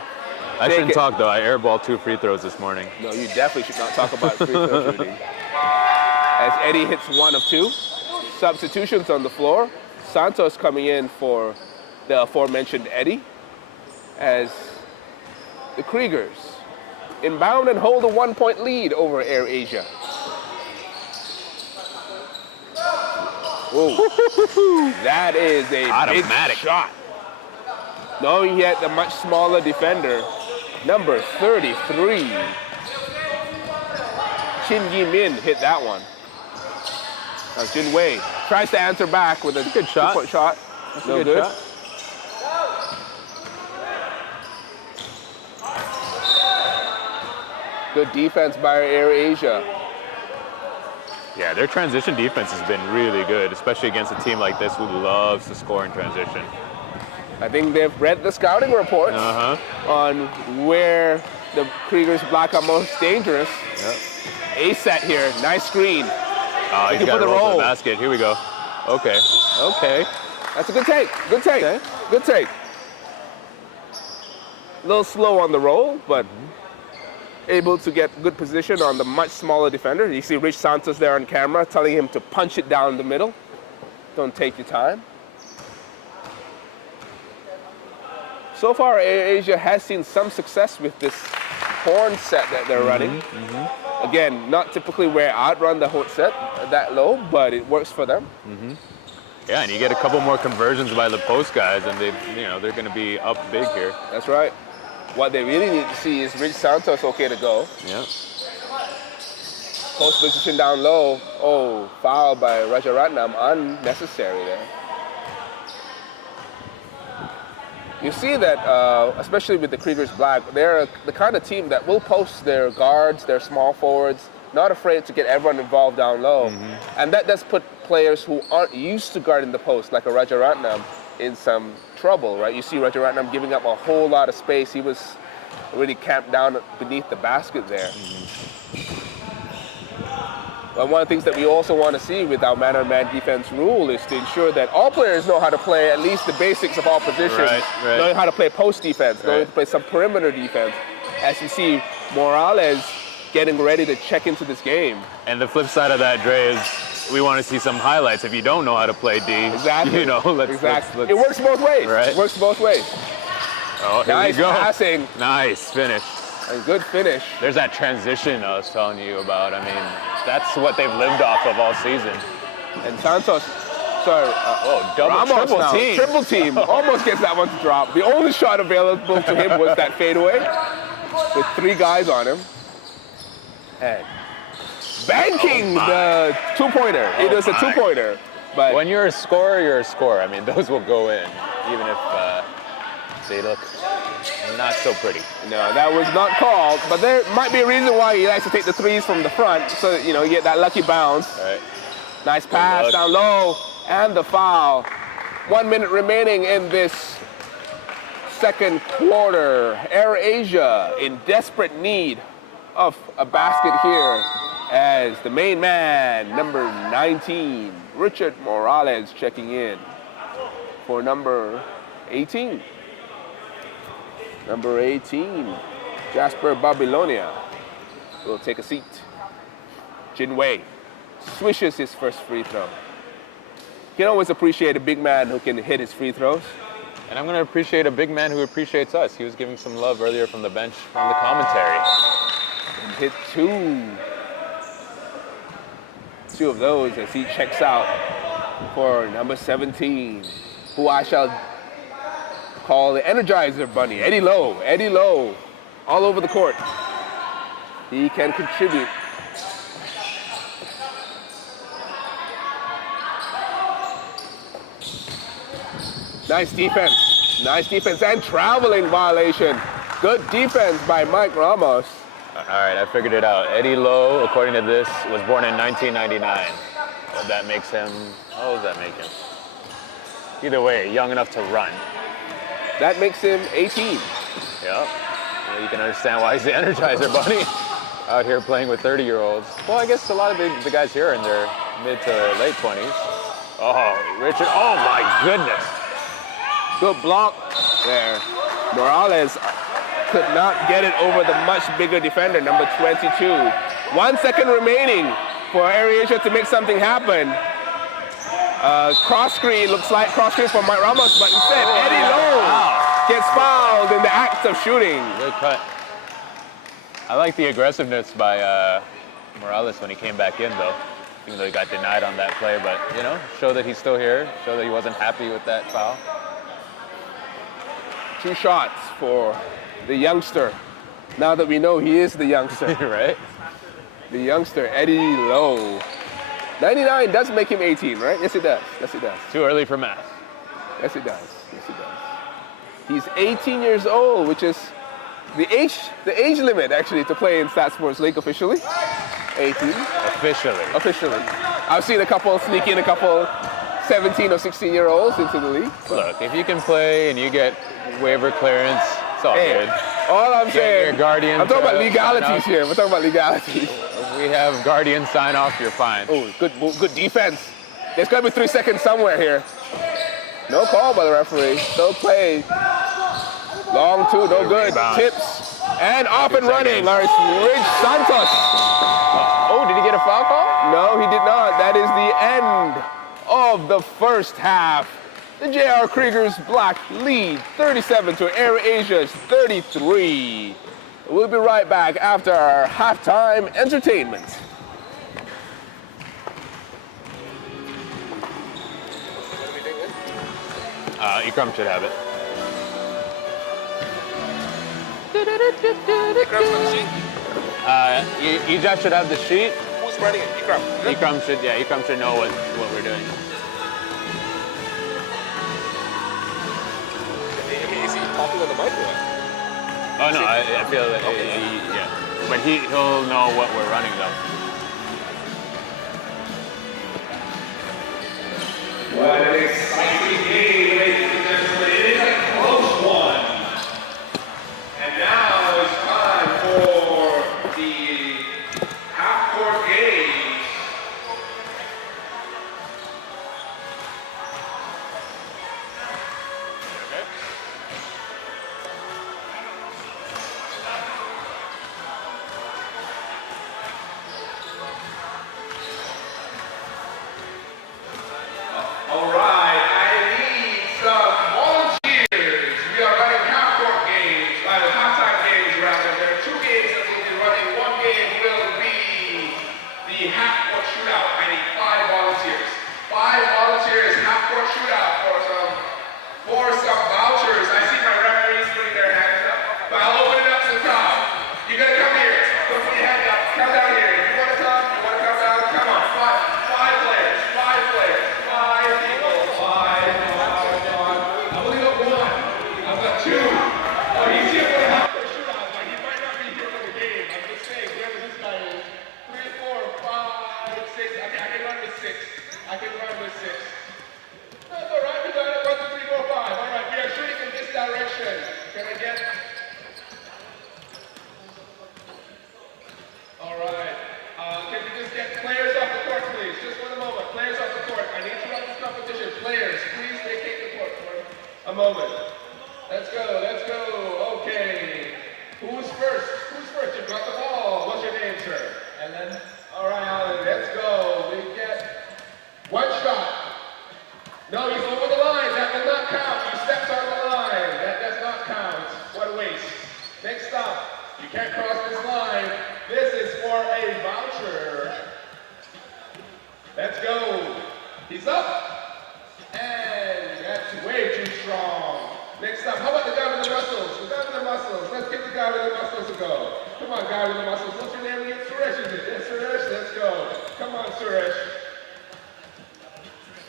I shouldn't talk though. I airballed 2 free throws this morning. No, you definitely should not talk about free throw shooting. As Eddie hits 1 of 2. Substitutions on the floor. Santos coming in for the aforementioned Eddie, as the Kriegers inbound and hold a 1-point lead over AirAsia. Whoa. That is a automatic big shot. Knowing yet the much smaller defender, number 33, Chin Yi Min hit that one. Now Jin Wei tries to answer back with a good shot. two-point shot. That's No a good good. shot. Good defense by AirAsia. Yeah, their transition defense has been really good, especially against a team like this who loves to score in transition. I think they've read the scouting reports on where the Kriegers Black are most dangerous. Yep. Ace set here, nice screen. Oh, he's got to roll to the basket. Here we go. Okay. Okay. That's a good take. Good take. Okay. Good take. A little slow on the roll, but able to get good position on the much smaller defender. You see Rich Santos there on camera telling him to punch it down the middle. Don't take your time. So far, AirAsia has seen some success with this horn set that they're running. Again, not typically where I'd run the horn set that low, but it works for them. Yeah, and you get a couple more conversions by the post guys, and they're going to be up big here. That's right. What they really need to see is Rich Santos okay to go. Yeah. Post position down low. Oh, foul by Rajaratnam, unnecessary there. You see that, especially with the Kriegers Black, they're the kind of team that will post their guards, their small forwards, not afraid to get everyone involved down low. And that does put players who aren't used to guarding the post, like a Rajaratnam, in some trouble, right? You see Rajaratnam giving up a whole lot of space. He was really camped down beneath the basket there. But one of the things that we also want to see with our man-on-man defense rule is to ensure that all players know how to play at least the basics of all positions, knowing how to play post defense, knowing to play some perimeter defense. As you see Morales getting ready to check into this game. And the flip side of that, Dre, is we want to see some highlights. If you don't know how to play D, exactly. Let's it works both ways. Right. It works both ways. Oh, here nice we go. passing. Nice finish. A good finish. There's that transition I was telling you about. I mean, that's what they've lived off of all season. And Santos, sorry, triple team. Almost gets that one to drop. The only shot available to him was that fadeaway with three guys on him. And banking the two-pointer. It was a two-pointer. But when you're a scorer, you're a scorer. I mean, those will go in, even if they look not so pretty. No, that was not called, but there might be a reason why he likes to take the threes from the front, so that, you get that lucky bounce. All right. Nice pass down low, and the foul. 1 minute remaining in this second quarter. AirAsia in desperate need of a basket here as the main man, number 19, Richard Morales, checking in for number 18. Number 18, Jasper Babylonia will take a seat. Jin Wei swishes his first free throw. You can always appreciate a big man who can hit his free throws. And I'm going to appreciate a big man who appreciates us. He was giving some love earlier from the bench, from the commentary. And hit two of those as he checks out for number 17, who I shall call the Energizer Bunny, Eddie Lowe. Eddie Lowe, all over the court. He can contribute. Nice defense and traveling violation. Good defense by Mike Ramos. All right, I figured it out. Eddie Lowe, according to this, was born in 1999. So that makes him, how old does that make him? Either way, young enough to run. That makes him 18. Yep. Well, you can understand why he's the Energizer Bunny out here playing with 30-year-olds. Well, I guess a lot of the guys here are in their mid to late 20s. Oh, Richard, oh my goodness. Good block there. Morales could not get it over the much bigger defender, number 22. 1 second remaining for AirAsia to make something happen. Cross screen, looks like cross screen for Mike Ramos, but instead Eddie Lowe gets fouled in the act of shooting. Good cut. I like the aggressiveness by Morales when he came back in, though, even though he got denied on that play. But, show that he's still here, show that he wasn't happy with that foul. 2 shots for the youngster. Now that we know he is the youngster. Right? the youngster, Eddie Lowe. 99 does make him 18, right? Yes, it does. Yes, it does. Too early for math. Yes, it does. Yes, it does. He's 18 years old, which is the age limit, actually, to play in StatSports League officially. 18. Officially. I've seen a couple sneak in a couple 17 or 16-year-olds into the league. Look, if you can play and you get waiver clearance, it's all good. All I'm Get saying, your guardian I'm talking about to legalities sign off. here. We're talking about legalities. We have guardian sign off, you're fine. Oh, good defense. There's got to be 3 seconds somewhere here. No call by the referee. Still play. Long two, no good. Rebound. Tips. And off and running. seconds. Rich Santos. Oh, did he get a foul call? No, he did not. That is the end of the first half. The JR Kriegers Black lead 37 to AirAsia's 33. We'll be right back after our halftime entertainment. Ikram should have it. Ikram's on the sheet. Ejaz should have the sheet. Who's running it? Ikram. Ikram should know what we're doing. Is he talking on the mic or what? Oh no, I feel that yeah. But he'll know what we're running though. What an exciting game, ladies and gentlemen. It is a close one. And now it's time for the half-court games. All right, I need some volunteers. We are running half-court games, halftime games rather. There are 2 games that we'll be running. One game will be the half-court shootout. I need 5 volunteers. 5 volunteers, half-court shootout for some vouchers. I see my referees putting their hands up. But I'll open it up to the crowd. You gotta come here. Don't put your hand up. Come down here. If you wanna come, you wanna come down, come on. 5 players. 5 players. 5 people. 5. I only got 1. I've got 2. Oh, he's here for the half-court shootout, but he might not be here for the game. I'm just saying, whoever this guy is. 3, 4, 5, 6. Okay, I can run with 6. I can run with 6. That's all right. We got it. 1, 2, 3, 4, 5. All right, we are shooting in this direction. Can I get? All right. Can we just get players off the court, please? Just for the moment. Players off the court. I need to run this competition. Players, please vacate the court for a moment. Let's go. Let's go. Okay. Who's first? Who's first? You got the ball. What's your name, sir? Alan. All right, Alan. Let's go. We get 1 shot. No, he's over the line. That will not count. He steps on the line. That does not count. What a waste. Next stop. You can't cross this line. This is for a voucher. Let's go. He's up. And that's way too strong. Next up. How about the guy with the muscles? The guy with the muscles. Let's give the guy with the muscles a go. Come on, guy with the muscles. What's your name again? Suresh, is it? Yes, Suresh. Let's go. Come on, Suresh.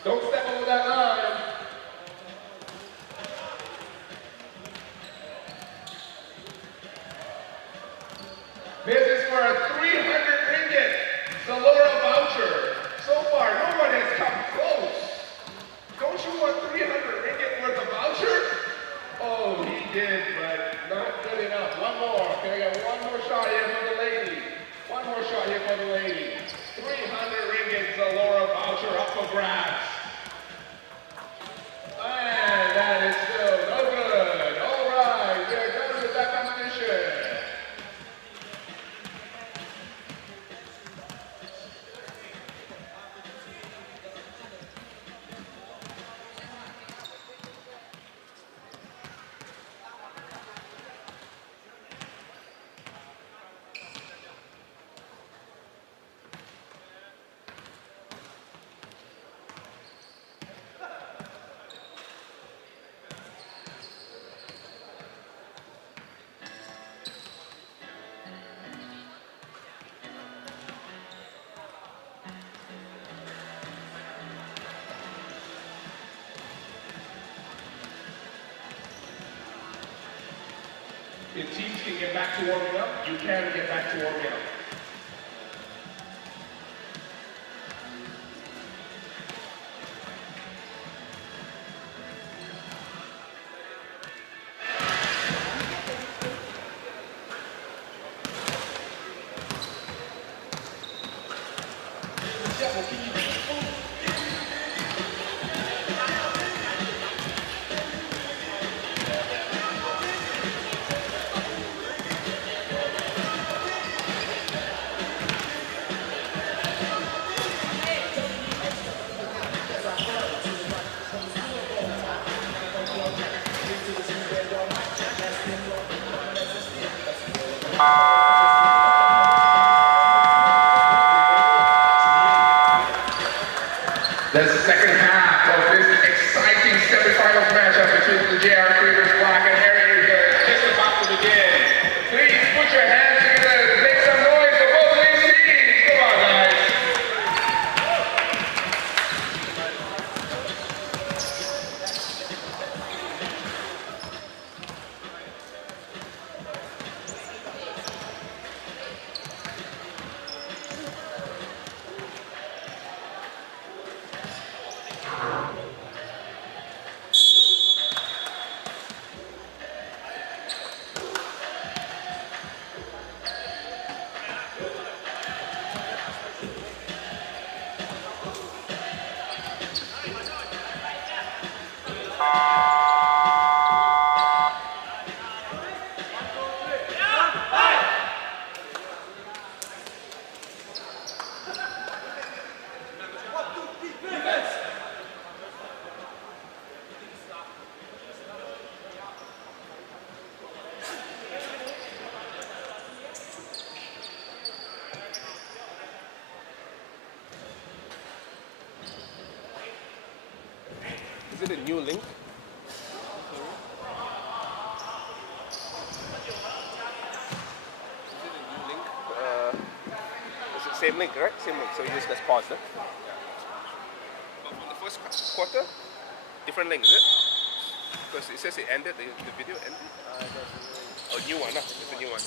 Don't step over that line. This is for a 300 ringgit Zalora voucher. So far, no one has come close. Don't you want 300 ringgit worth of voucher? Oh, he did, but not good enough. One more. Can I get one more shot here for the lady? One more shot here for the lady. 300 ringgit Zalora voucher up for grabs. And that is still no good. All right, we are done with that competition. the teams can get back to warming up, you can get back to warming up. The second half of this exciting semifinals matchup between the JR Kriegers Black and AirAsia is just about to begin. Please put your hands together and make some noise for both these teams. Come on, guys. Is it a new link? It's the same link, right? Same link. So you just let's pause it. But on the first quarter, different link, is it? Because it says it ended, the video ended. Oh, new one, it's a new one.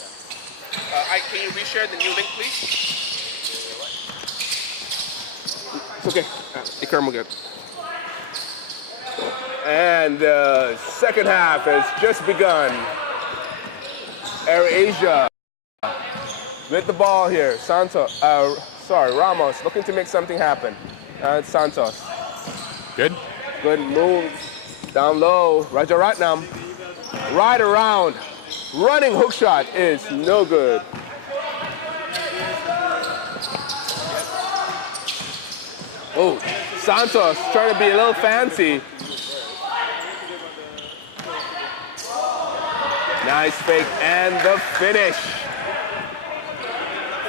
Can you reshare the new link, please? It's okay. Ikram will get. And the second half has just begun. AirAsia with the ball here. Ramos looking to make something happen. It's Santos. Good. Good move. Down low. Rajaratnam. Right around. Running hook shot is no good. Oh, Santos trying to be a little fancy. Nice fake and the finish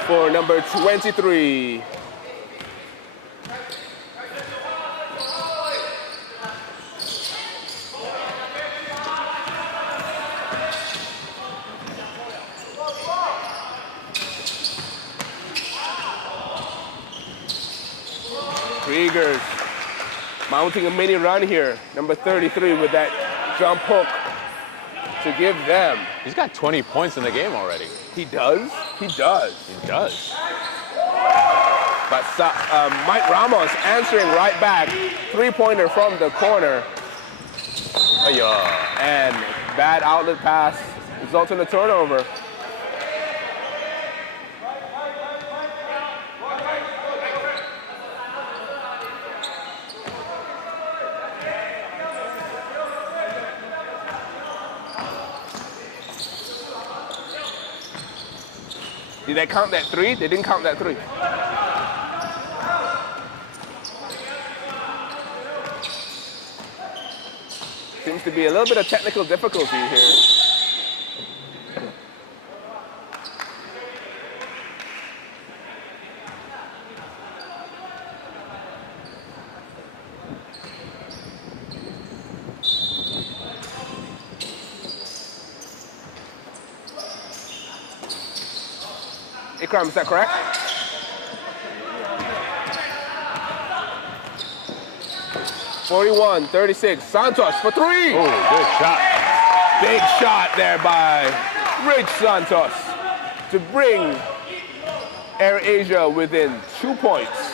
for number 23. Kriegers mounting a mini run here. Number 33 with that jump hook to give them. He's got 20 points in the game already. He does? He does. He does. But Mike Ramos answering right back. Three-pointer from the corner. Oh, yeah. And bad outlet pass results in a turnover. Did they count that three? They didn't count that three. Seems to be a little bit of technical difficulty here. Ikram, is that correct? (41-36). Santos for three. Oh, good shot. Big shot there by Rich Santos to bring AirAsia within 2 points.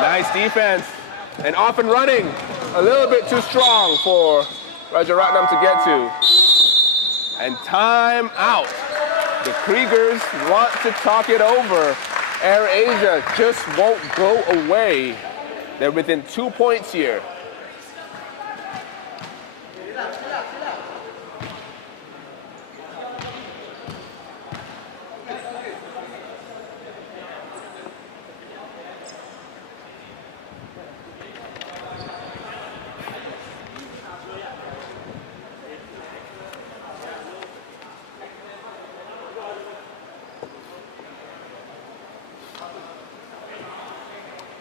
Nice defense. And off and running. A little bit too strong for Rajaratnam to get to. And time out. The Kriegers want to talk it over. AirAsia just won't go away. They're within 2 points here.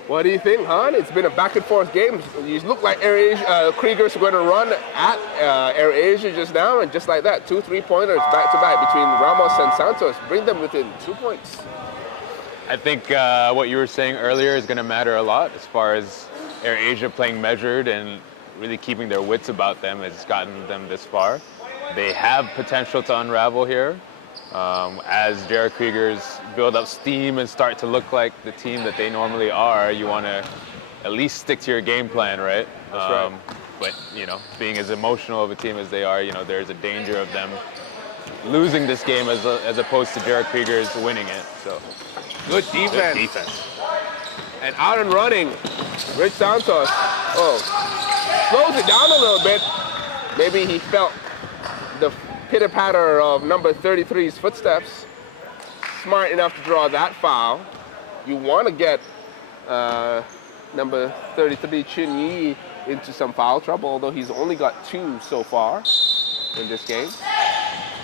What do you think, Han? It's been a back and forth game. You look like AirAsia, Kriegers are going to run at AirAsia just now, and just like that, 2 3-pointers back to back between Ramos and Santos. Bring them within 2 points. I think what you were saying earlier is going to matter a lot as far as AirAsia playing measured and really keeping their wits about them has gotten them this far. They have potential to unravel here. As JR Kriegers build up steam and start to look like the team that they normally are, you want to at least stick to your game plan, right? That's right. But, you know, being as emotional of a team as they are, you know, there's a danger of them losing this game as opposed to JR Kriegers winning it. So Good defense. good defense. And out and running, Rich Santos. Oh, slows it down a little bit. Maybe he felt the pitter-patter of number 33's footsteps. Smart enough to draw that foul. You want to get number 33 Chin Yi into some foul trouble, although he's only got 2 so far in this game.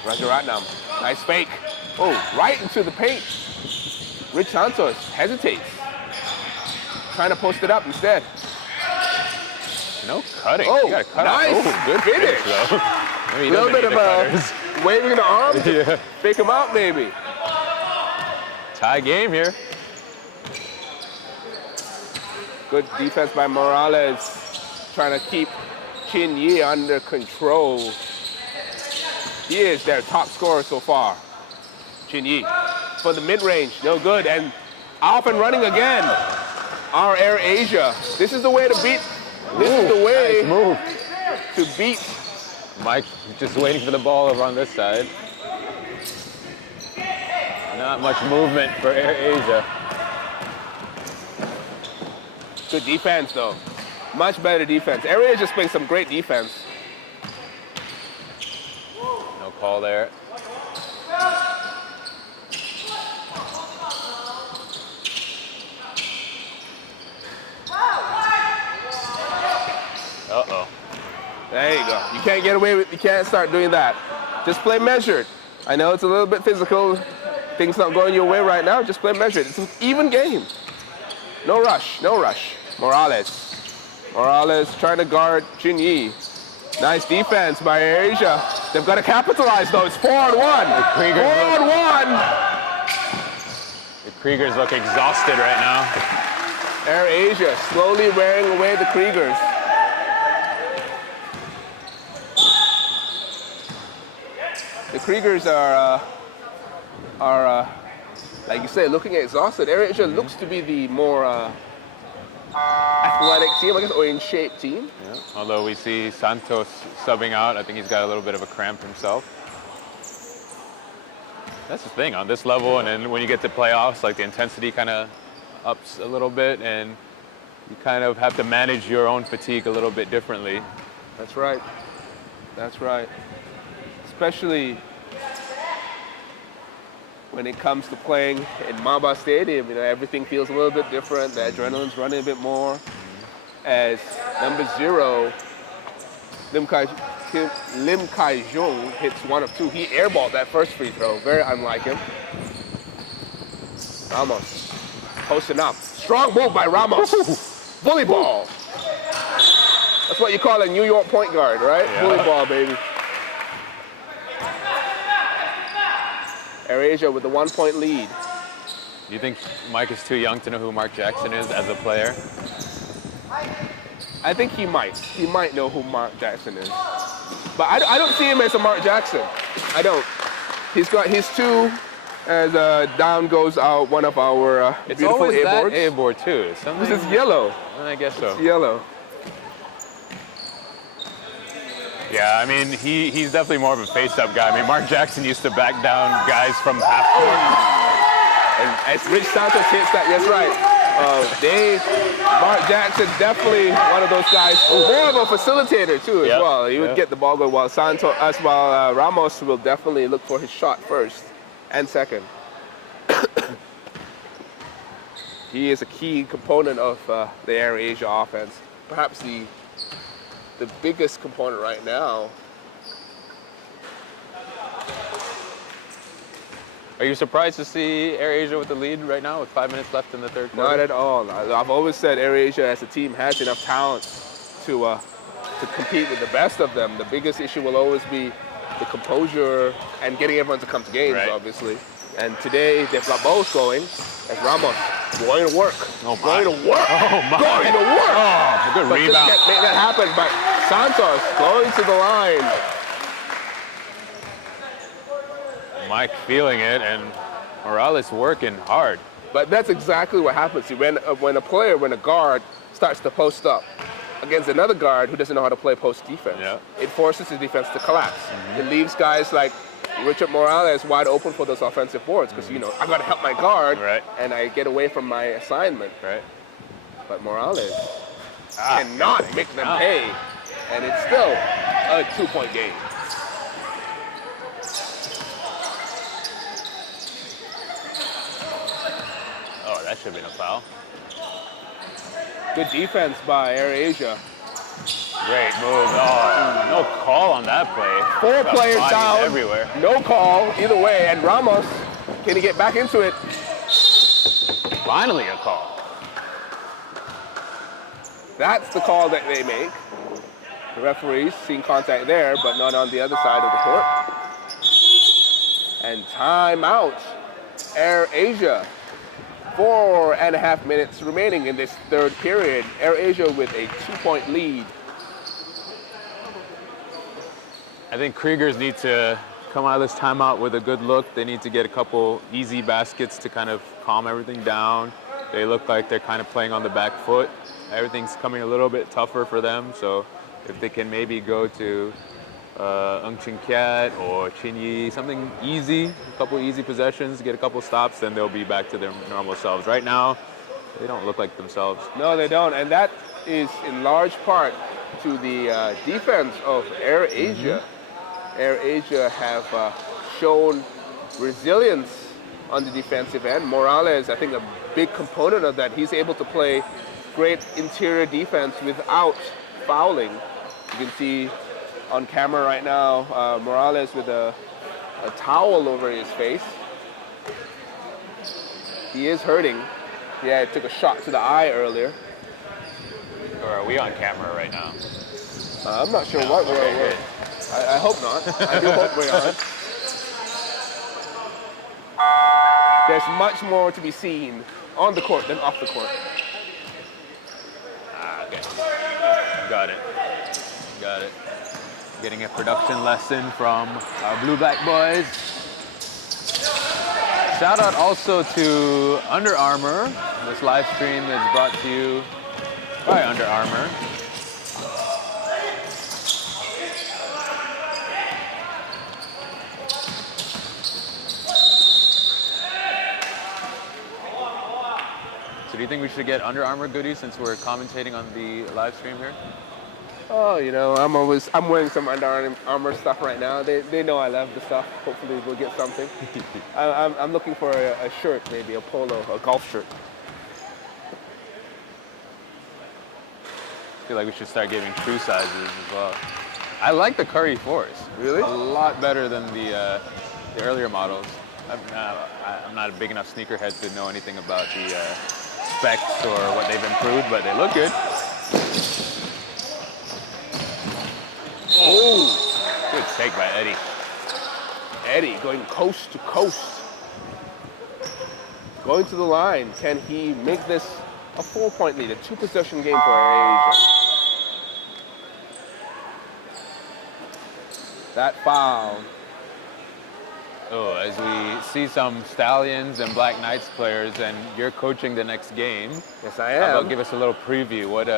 Rajaratnam, nice fake. Oh, right into the paint. Rich Santos hesitates. Trying to post it up instead. No cutting. Oh, You gotta cut nice off. Oh, good finish. though. I mean, A little bit of waving the arm to Yeah. fake him out, maybe. Tie game here. Good defense by Morales, trying to keep Chin Yi under control. He is their top scorer so far. Chin Yi for the mid-range, no good, and off and running again. Our AirAsia. This is the way to beat. This is the way Nice move. to beat. Mike just waiting for the ball over on this side. Not much movement for AirAsia. Good defense, though. Much better defense. AirAsia just playing some great defense. No call there. Uh-oh. There you go. You can't get away with. You can't start doing that. Just play measured. I know it's a little bit physical. Things not going your way right now. Just play measured. It's an even game. No rush. No rush. Morales. Morales trying to guard Chin Yi. Nice defense by AirAsia. They've got to capitalize though. It's 4-on-1. 4-on-1. The Kriegers look exhausted right now. AirAsia slowly wearing away the Kriegers. The Kriegers are like you say, looking exhausted. AirAsia looks to be the more athletic team, I guess, or in shape team. Yeah. Although we see Santos subbing out, I think he's got a little bit of a cramp himself. That's the thing, on this level, and then when you get to playoffs, like the intensity kind of ups a little bit, and you kind of have to manage your own fatigue a little bit differently. That's right. That's right. Especially when it comes to playing in Maba Stadium, you know, everything feels a little bit different. The adrenaline's running a bit more. As number 0, Lim Kai-jung hits 1 of 2. He airballed that first free throw. Very unlike him. Ramos posting up. Strong move by Ramos. Bully ball. That's what you call a New York point guard, right? Yeah. Bully ball, baby. AirAsia with the 1-point lead. Do you think Mike is too young to know who Mark Jackson is as a player? I think he might. He might know who Mark Jackson is. But I don't see him as a Mark Jackson. I don't. He's got his two, as down goes out one of our It's beautiful always A-boards. that A-board too. Something, This is yellow. I guess so. It's yellow. Yeah, I mean, he's definitely more of a face-up guy. I mean, Mark Jackson used to back down guys from half court. And as Rich Santos hits that, yes, right. Mark Jackson definitely one of those guys, more of a facilitator too as well. He would get the ball going while Ramos will definitely look for his shot first and second. He is a key component of the AirAsia offense. Perhaps the biggest component right now. Are you surprised to see AirAsia with the lead right now with 5 minutes left in the third quarter? Not at all. I've always said AirAsia as a team has enough talent to compete with the best of them. The biggest issue will always be the composure and getting everyone to come to games, obviously. And today they've got both going as Ramos going to work. Going to work. Oh, my. Going to work. Oh, good but rebound. just can't make that happen. But Santos going to the line. Mike feeling it and Morales working hard. But that's exactly what happens. See, when a guard starts to post up against another guard who doesn't know how to play post defense, it forces the defense to collapse. It leaves guys like Richard Morales wide open for those offensive boards because, you know, I got to help my guard and I get away from my assignment. But Morales cannot make them pay, and it's still a 2-point game. Oh, that should have been a foul. Good defense by AirAsia. Great move. Oh, no call on that play. 4 players down. Everywhere. No call either way. And Ramos, can he get back into it? Finally a call. That's the call that they make. The referees seeing contact there, but not on the other side of the court. And timeout. AirAsia. 4.5 minutes remaining in this third period. AirAsia with a 2-point lead. I think Kriegers need to come out of this timeout with a good look. They need to get a couple easy baskets to kind of calm everything down. They look like they're kind of playing on the back foot. Everything's coming a little bit tougher for them. So if they can maybe go to Ng Chin Kiat or Chin Yi, something easy, a couple easy possessions, get a couple stops, then they'll be back to their normal selves. Right now, they don't look like themselves. No, they don't. And that is in large part to the defense of AirAsia. AirAsia have shown resilience on the defensive end. Morales, I think, a big component of that. He's able to play great interior defense without fouling. You can see on camera right now, Morales with a towel over his face. He is hurting. Yeah, he took a shot to the eye earlier. Or are we on camera right now? I'm not sure what we're. I hope not. I do hope we are. There's much more to be seen on the court than off the court. Okay. Got it. Got it. Getting a production lesson from our Blue-Black boys. Shout out also to Under Armour. This live stream is brought to you by Under Armour. So do you think we should get Under Armour goodies since we're commentating on the live stream here? Oh, you know, I'm wearing some Under Armour stuff right now. They know I love the stuff. Hopefully we'll get something. I'm looking for a shirt, maybe a polo, a golf shirt. I feel like we should start giving shoe sizes as well. I like the Curry Force. Really? A lot better than the earlier models. I'm not a big enough sneakerhead to know anything about the specs or what they've improved, but they look good. Oh, good take by Eddie. Eddie going coast to coast. Going to the line. Can he make this a 4-point lead, a 2-possession game for AirAsia? That foul. Oh, as we see some Stallions and Black Knights players, and you're coaching the next game. Yes, I How am. about give us a little preview? What's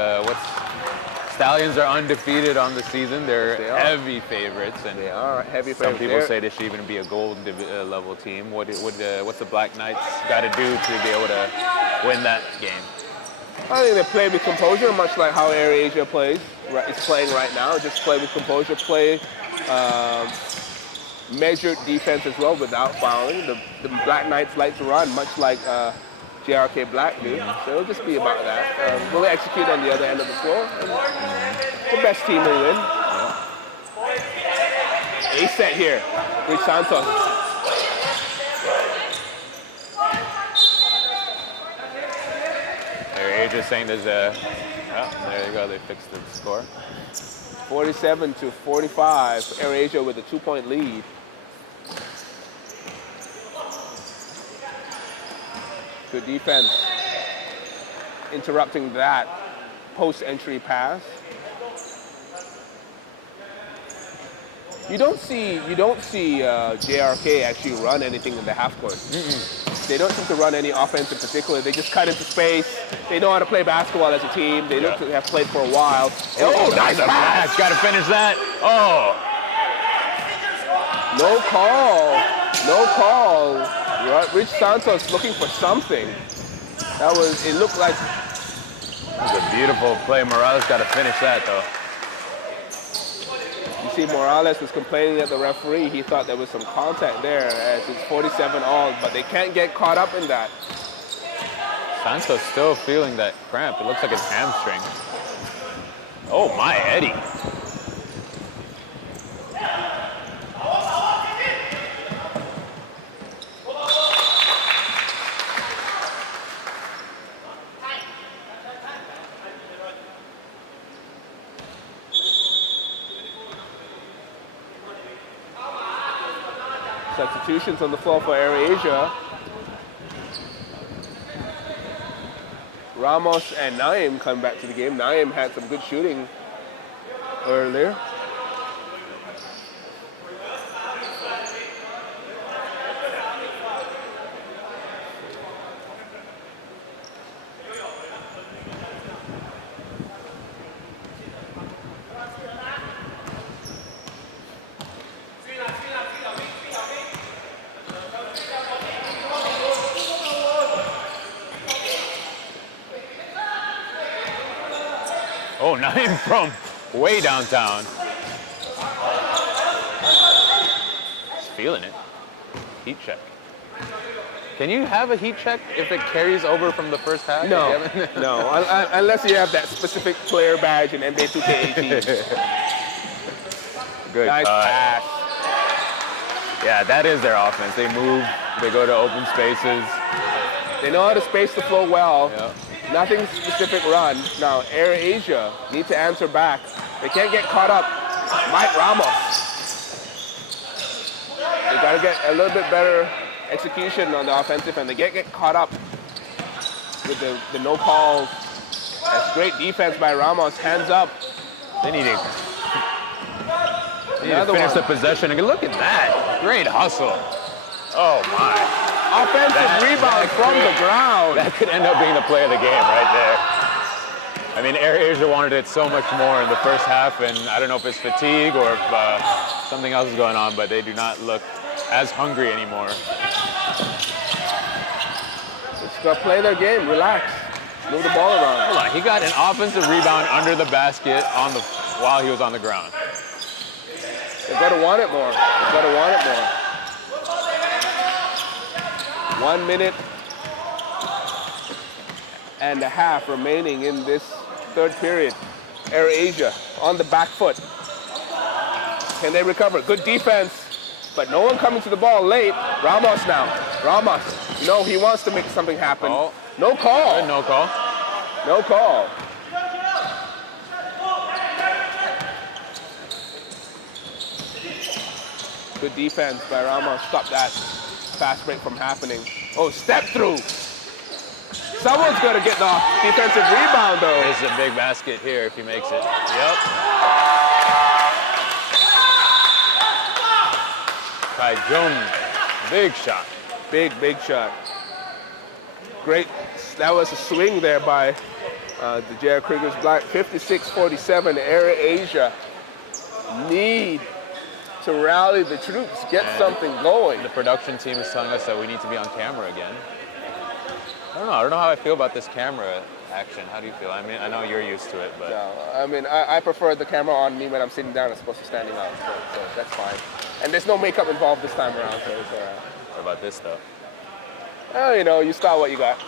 Stallions are undefeated on the season. They're They are. heavy favorites, and They are heavy some favorites. people say they should even be a gold level team. What's the Black Knights got to do to be able to win that game? I think they play with composure, much like how AirAsia plays. It's playing right now. Just play with composure, play measured defense as well without fouling. The Black Knights like to run, much like JRK Black do. So it'll just be about that. Will they execute on the other end of the floor? The best team will win. Ace set here. Rich Santos. AirAsia saying there's a. Oh, there you go. They fixed the score. 47-45. AirAsia with a 2-point lead. Good defense. Interrupting that post-entry pass. You don't see JRK actually run anything in the half court. They don't seem to run any offense in particular. They just cut into space. They know how to play basketball as a team. They look to have played for a while. Oh, nice pass! Got to finish that. Oh, No call. No call. Rich Santos looking for something. It looked like. that was a beautiful play. Morales got to finish that though. You see Morales was complaining at the referee. He thought there was some contact there as it's 47 all, but they can't get caught up in that. Santos still feeling that cramp. It looks like his hamstring. Oh my, Eddie. Substitutions on the floor for AirAsia. Ramos and Naim come back to the game. Naim had some good shooting earlier. Oh, Naim from way downtown. Just feeling it. Heat check. Can you have a heat check if it carries over from the first half? No, no, unless you have that specific player badge in NBA 2K18. Good. Nice pass. Yeah, that is their offense. They move, they go to open spaces. They know how to space the floor well. Yeah. Nothing specific run. Now, AirAsia need to answer back. They can't get caught up. Mike Ramos. They got to get a little bit better execution on the offensive end. They get caught up with the no calls. That's great defense by Ramos. Hands up. They need to finish the possession. And look at that. Great hustle. Oh, my. Offensive rebound from the ground. That could end up being the play of the game right there. I mean, AirAsia wanted it so much more in the first half, and I don't know if it's fatigue or if something else is going on, but they do not look as hungry anymore. Just gotta play their game. Relax. Move the ball around. Hold on, he got an offensive rebound under the basket while he was on the ground. They gotta want it more. They gotta want it more. 1 minute and a half remaining in this third period. AirAsia on the back foot. Can they recover? Good defense, but no one coming to the ball late. Ramos now. Ramos. No, he wants to make something happen. Oh. No call. No call. No call. Good defense by Ramos. Stop that fast break from happening. Oh, step through. Someone's going to get the defensive rebound, though. This is a big basket here if he makes it. Yep. Kai Jung, big shot. Big shot. Great. That was a swing there by the J.R. Kriegers Black. 56-47. AirAsia need to rally the troops, get something going. The production team is telling us that we need to be on camera again. I don't know how I feel about this camera action. How do you feel? I mean, I know you're used to it, but... No, I mean, I prefer the camera on me when I'm sitting down as opposed to standing up, so that's fine. And there's no makeup involved this time around, so it's all right. What about this, though? Oh, you know, you start what you got.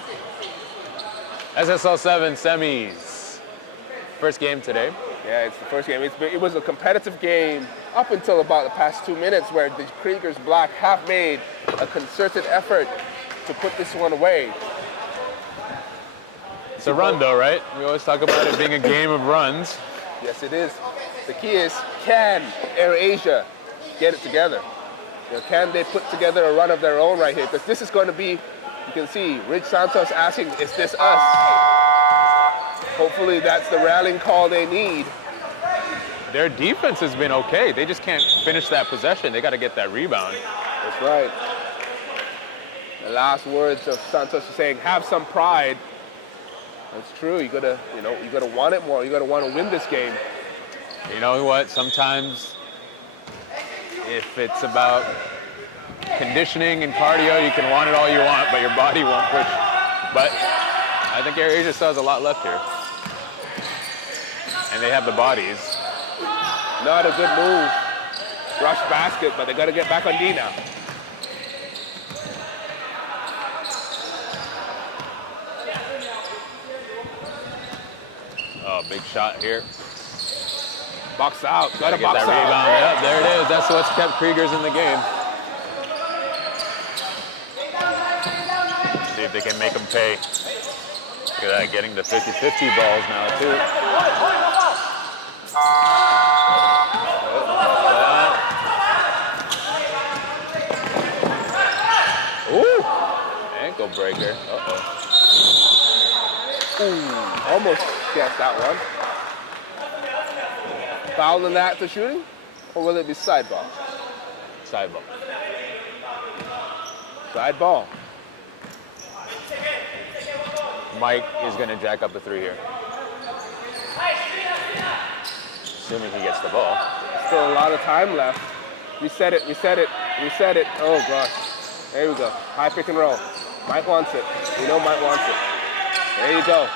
SSL 7 semis. First game today. Yeah, it's the first game. It was a competitive game up until about the past 2 minutes where the Kriegers Black have made a concerted effort to put this one away. It's a run, though, right? We always talk about it being a game of runs. Yes, it is. The key is, can AirAsia get it together? You know, can they put together a run of their own right here? Because this is going to be, you can see, Rich Santos asking, is this us? Hopefully that's the rallying call they need. Their defense has been okay. They just can't finish that possession. They got to get that rebound. That's right. The last words of Santos are saying, have some pride. That's true. You gotta want it more. You gotta want to win this game. You know what? Sometimes, if it's about conditioning and cardio, you can want it all you want, but your body won't push. But I think AirAsia still has a lot left here, and they have the bodies. Not a good move. Rush basket, but they gotta get back on D now. Oh, big shot here. Box out. Gotta Get box that out. rebound. Yep, there it is. That's what's kept Kriegers in the game. See if they can make them pay. Look at that, getting the 50-50 balls now, too. Ooh! Ankle breaker. Uh-oh. Ooh, almost guessed that one. Foul in that for shooting? Or will it be side ball? Side ball. Side ball. Mike is going to jack up the three here. Assuming he gets the ball. Still a lot of time left. Reset it. Oh, gosh. There we go. High pick and roll. Mike wants it. We know Mike wants it. There you go.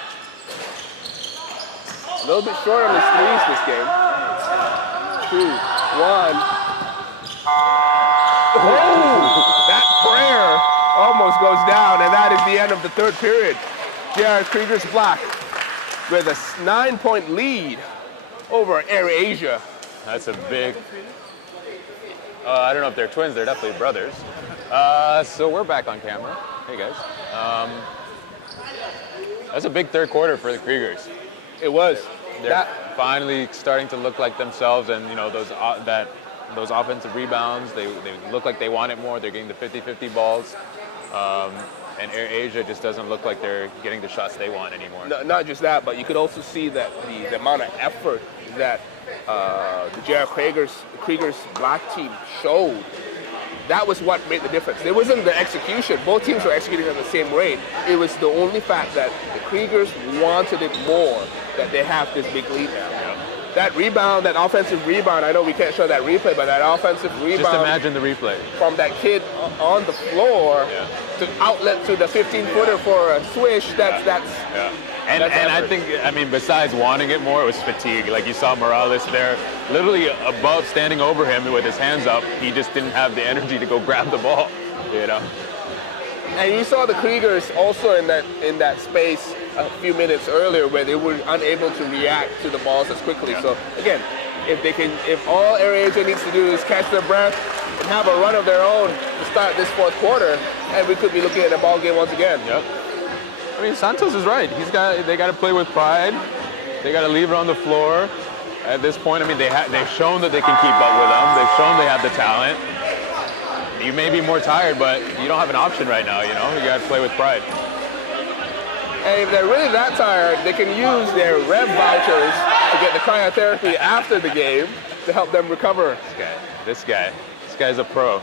A little bit short on his threes this game. 2, 1. Oh! That prayer almost goes down, and that is the end of the third period. J.R. Kriegers Black with a 9-point lead over AirAsia. That's a big... I don't know if they're twins. They're definitely brothers. So we're back on camera. Hey, guys. That's a big third quarter for the Kriegers. It was. They're finally starting to look like themselves, and you know those offensive rebounds. They look like they want it more. They're getting the 50-50 balls, and AirAsia just doesn't look like they're getting the shots they want anymore. No, not just that, but you could also see that the amount of effort that the J.R. Kriegers Black team showed. That was what made the difference. It wasn't the execution. Both teams were executing at the same rate. It was the only fact that the Kriegers wanted it more, that they have this big lead now. Yeah. That rebound, that offensive rebound, I know we can't show that replay, but that offensive rebound. Just imagine the replay. From that kid on the floor to outlet to the 15-footer for a swish, that's And I think, I mean, besides wanting it more, it was fatigue. Like you saw Morales there, literally above, standing over him with his hands up. He just didn't have the energy to go grab the ball, you know. And you saw the Kriegers also in that space a few minutes earlier where they were unable to react to the balls as quickly. Yeah. So again, if all AirAsia needs to do is catch their breath and have a run of their own to start this fourth quarter, and we could be looking at a ball game once again. Yep. I mean, Santos is right. They got to play with pride. They got to leave it on the floor. At this point, I mean, they've shown that they can keep up with them. They've shown they have the talent. You may be more tired, but you don't have an option right now, you know? You got to play with pride. And if they're really that tired, they can use their rev vouchers to get the cryotherapy after the game to help them recover. This guy. This guy's a pro.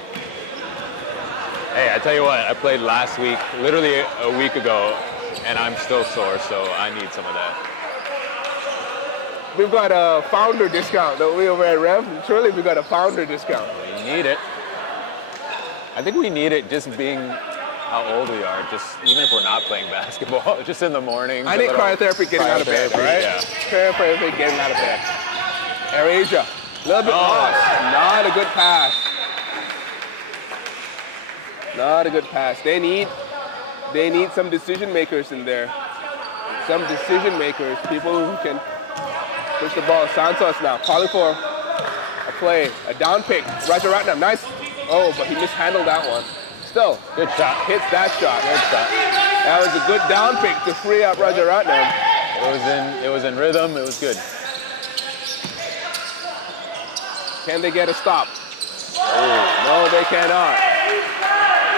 Hey, I tell you what, I played last week, literally a week ago, and I'm still sore, so I need some of that. We've got a founder discount, don't we, over at Rev? Surely we've got a founder discount. We need it. I think we need it just being how old we are, just even if we're not playing basketball, just in the morning. I need cryotherapy getting out of bed, right? Yeah. Cryotherapy getting out of bed. AirAsia, a little bit lost. Not a good pass. Not a good pass. They need some decision makers in there. Some decision makers, people who can push the ball. Santos now calling for a play, a down pick. Rajaratnam, nice. Oh, but he mishandled that one. Still, Good shot. hits that shot. Good shot. That was a good down pick to free up Rajaratnam. It was in rhythm. It was good. Can they get a stop? Oh, no, they cannot.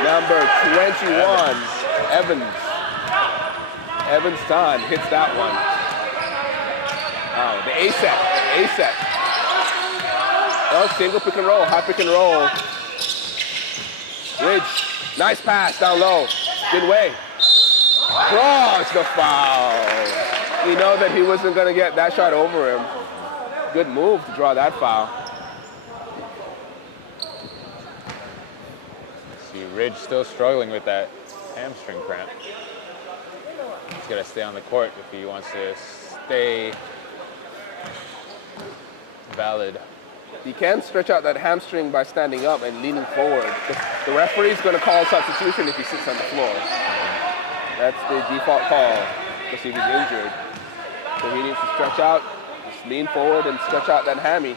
Number 21, Evans. Evans Tan hits that one. Oh, the A-set. Oh, single pick and roll, high pick and roll. Ridge, nice pass down low. Good way. Draws the foul. You know that he wasn't going to get that shot over him. Good move to draw that foul. See, Ridge still struggling with that hamstring cramp. He's got to stay on the court if he wants to stay valid. He can stretch out that hamstring by standing up and leaning forward. The referee's going to call substitution if he sits on the floor. That's the default call, because if he's injured. So he needs to stretch out, just lean forward and stretch out that hammy.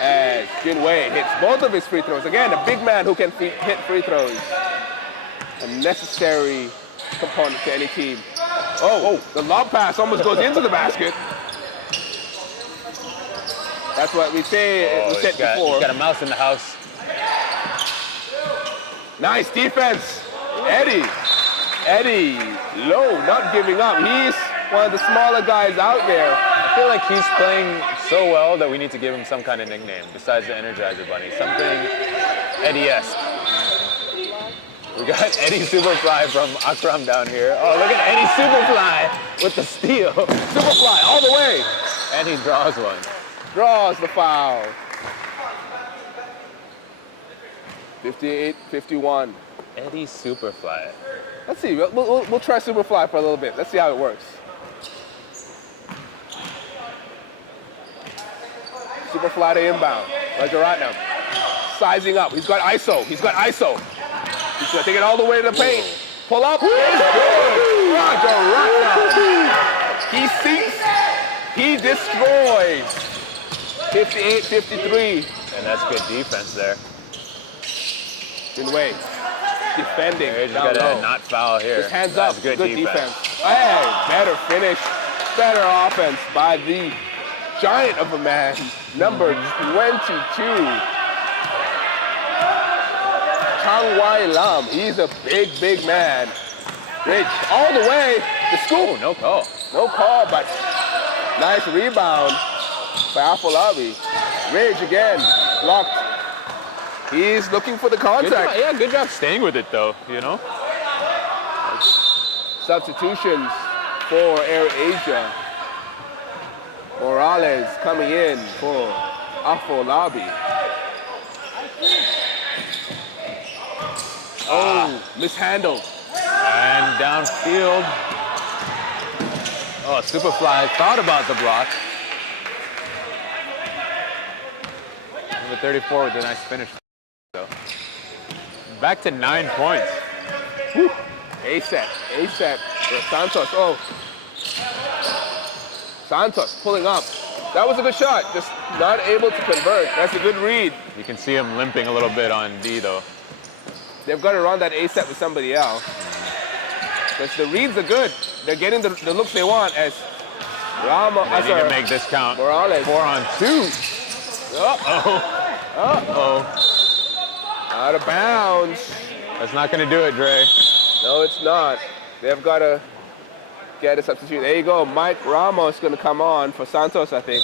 As Jinwei hits both of his free throws. Again, a big man who can hit free throws. A necessary component to any team. Oh, the lob pass almost goes into the basket. That's what we said before. He's got a mouse in the house. Nice defense. Eddie, low, not giving up. He's one of the smaller guys out there. I feel like he's playing so well that we need to give him some kind of nickname besides the Energizer Bunny. Something Eddie-esque. We got Eddie Superfly from Akram down here. Oh, look at Eddie Superfly with the steal. Superfly all the way. And he draws one. Draws the foul. 58-51. Eddie Superfly. Let's see. We'll try Superfly for a little bit. Let's see how it works. Superfly to inbound. Rajaratnam. Sizing up. He's got ISO. He's going to take it all the way to the paint. Pull up. Rajaratnam. He sinks. He destroys. 58-53. And that's good defense there. Jinwei. Defending. He's got to not foul here. Just hands that's up. Good defense. Hey, better finish. Better offense by the giant of a man, number 22. Chang Wai Lam. He's a big man. Ridge all the way. The scoop. Oh, no call. No call, but nice rebound by Afolabi. Ridge again. Blocked. He's looking for the contact. Good job staying with it, though, you know? Substitutions for AirAsia. Morales coming in for Afolabi. Oh, mishandled. And downfield. Oh, Superfly thought about the block. Number 34 with a nice finish. So, back to 9 points. Woo. A-set for Santos. Oh. Santos pulling up. That was a good shot, just not able to convert. That's a good read. You can see him limping a little bit on D, though. They've got to run that A-set with somebody else. Because the reads are good. They're getting the looks they want as Ramos. They need to make this count. Morales. 4 on 2. Uh-oh. Out of bounds. That's not going to do it, Dre. No, it's not. They've got to get a substitute. There you go. Mike Ramos going to come on for Santos, I think.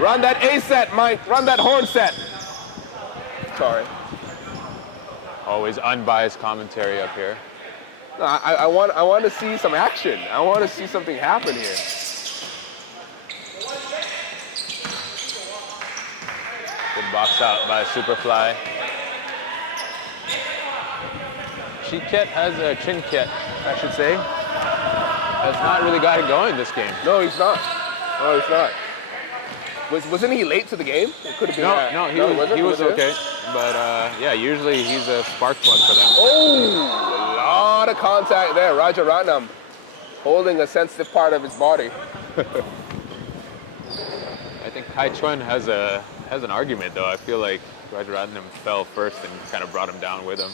Run that A set, Mike. Run that horn set. Sorry. Always unbiased commentary up here. No, I want to see some action. I want to see something happen here. Good box out by Superfly. Chinket, I should say, has not really got it going this game. No, he's not. No, he's not. Wasn't he late to the game? It could have been. No, he was okay. But yeah, usually he's a spark plug for them. Oh, a lot of contact there. Raja Ratnam holding a sensitive part of his body. I think Kai Chun has an argument though. I feel like Raja Ratnam fell first and kind of brought him down with him.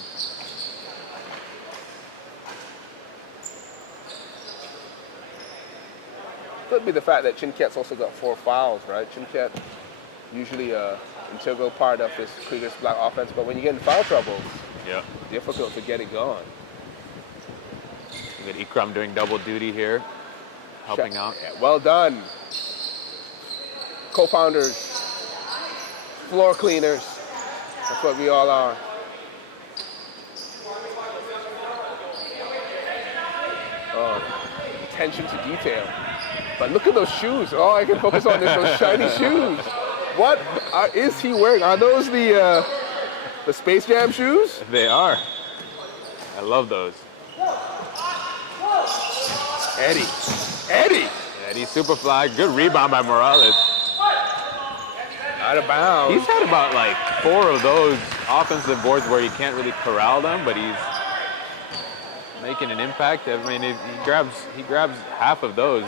Could be the fact that Chinket's also got 4 fouls, right? Chinket usually an integral part of this Kriegers Black offense, but when you get in foul trouble, Yeah. difficult to get it going. We got Ikram doing double duty here, helping out. Yeah, well done. Co-founders, floor cleaners. That's what we all are. Oh, attention to detail. But look at those shoes. All I can focus on is those shiny shoes. What is he wearing? Are those the Space Jam shoes? They are. I love those. Eddie. Eddie Superfly, good rebound by Morales. Out of bounds. He's had about like 4 of those offensive boards where you can't really corral them, but he's making an impact. I mean, he grabs half of those.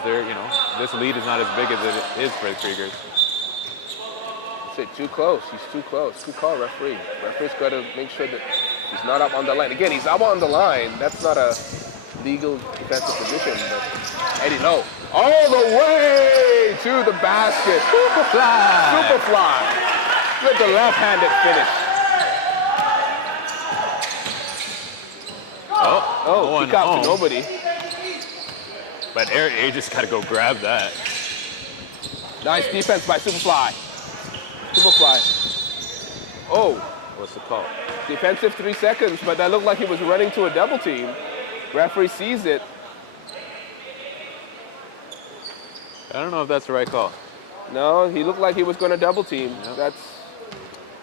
This lead is not as big as it is for the Kriegers. That's it, too close. He's too close. Good call, referee. Referee's got to make sure that he's not up on the line. Again, he's up on the line. That's not a legal defensive position, but Eddie Lowe. All the way to the basket. Superfly. With the left-handed finish. Oh, he got to nobody. But AirAsia just got to go grab that. Nice defense by Superfly. Oh. What's the call? Defensive 3 seconds, but that looked like he was running to a double team. Referee sees it. I don't know if that's the right call. No, he looked like he was going to double team. Yep.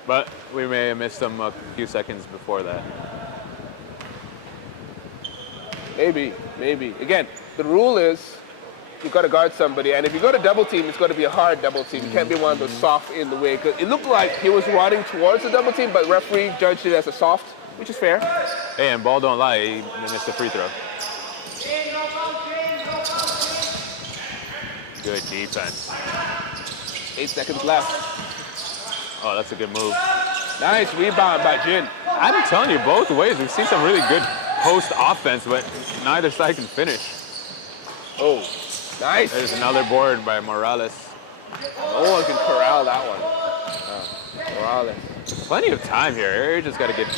But we may have missed him a few seconds before that. Maybe. Again, the rule is you've got to guard somebody, and if you go to double team, it's got to be a hard double team. It can't be one of those soft in the way. 'Cause it looked like he was running towards the double team, but referee judged it as a soft, which is fair. Hey, and ball don't lie, he missed a free throw. Good defense. 8 seconds left. Oh, that's a good move. Nice rebound by Jin. I'm telling you, both ways, we've seen some really good post offense, but neither side can finish. Oh, nice. There's another board by Morales. No one can corral that one. Morales. Plenty of time here. AirAsia just got a good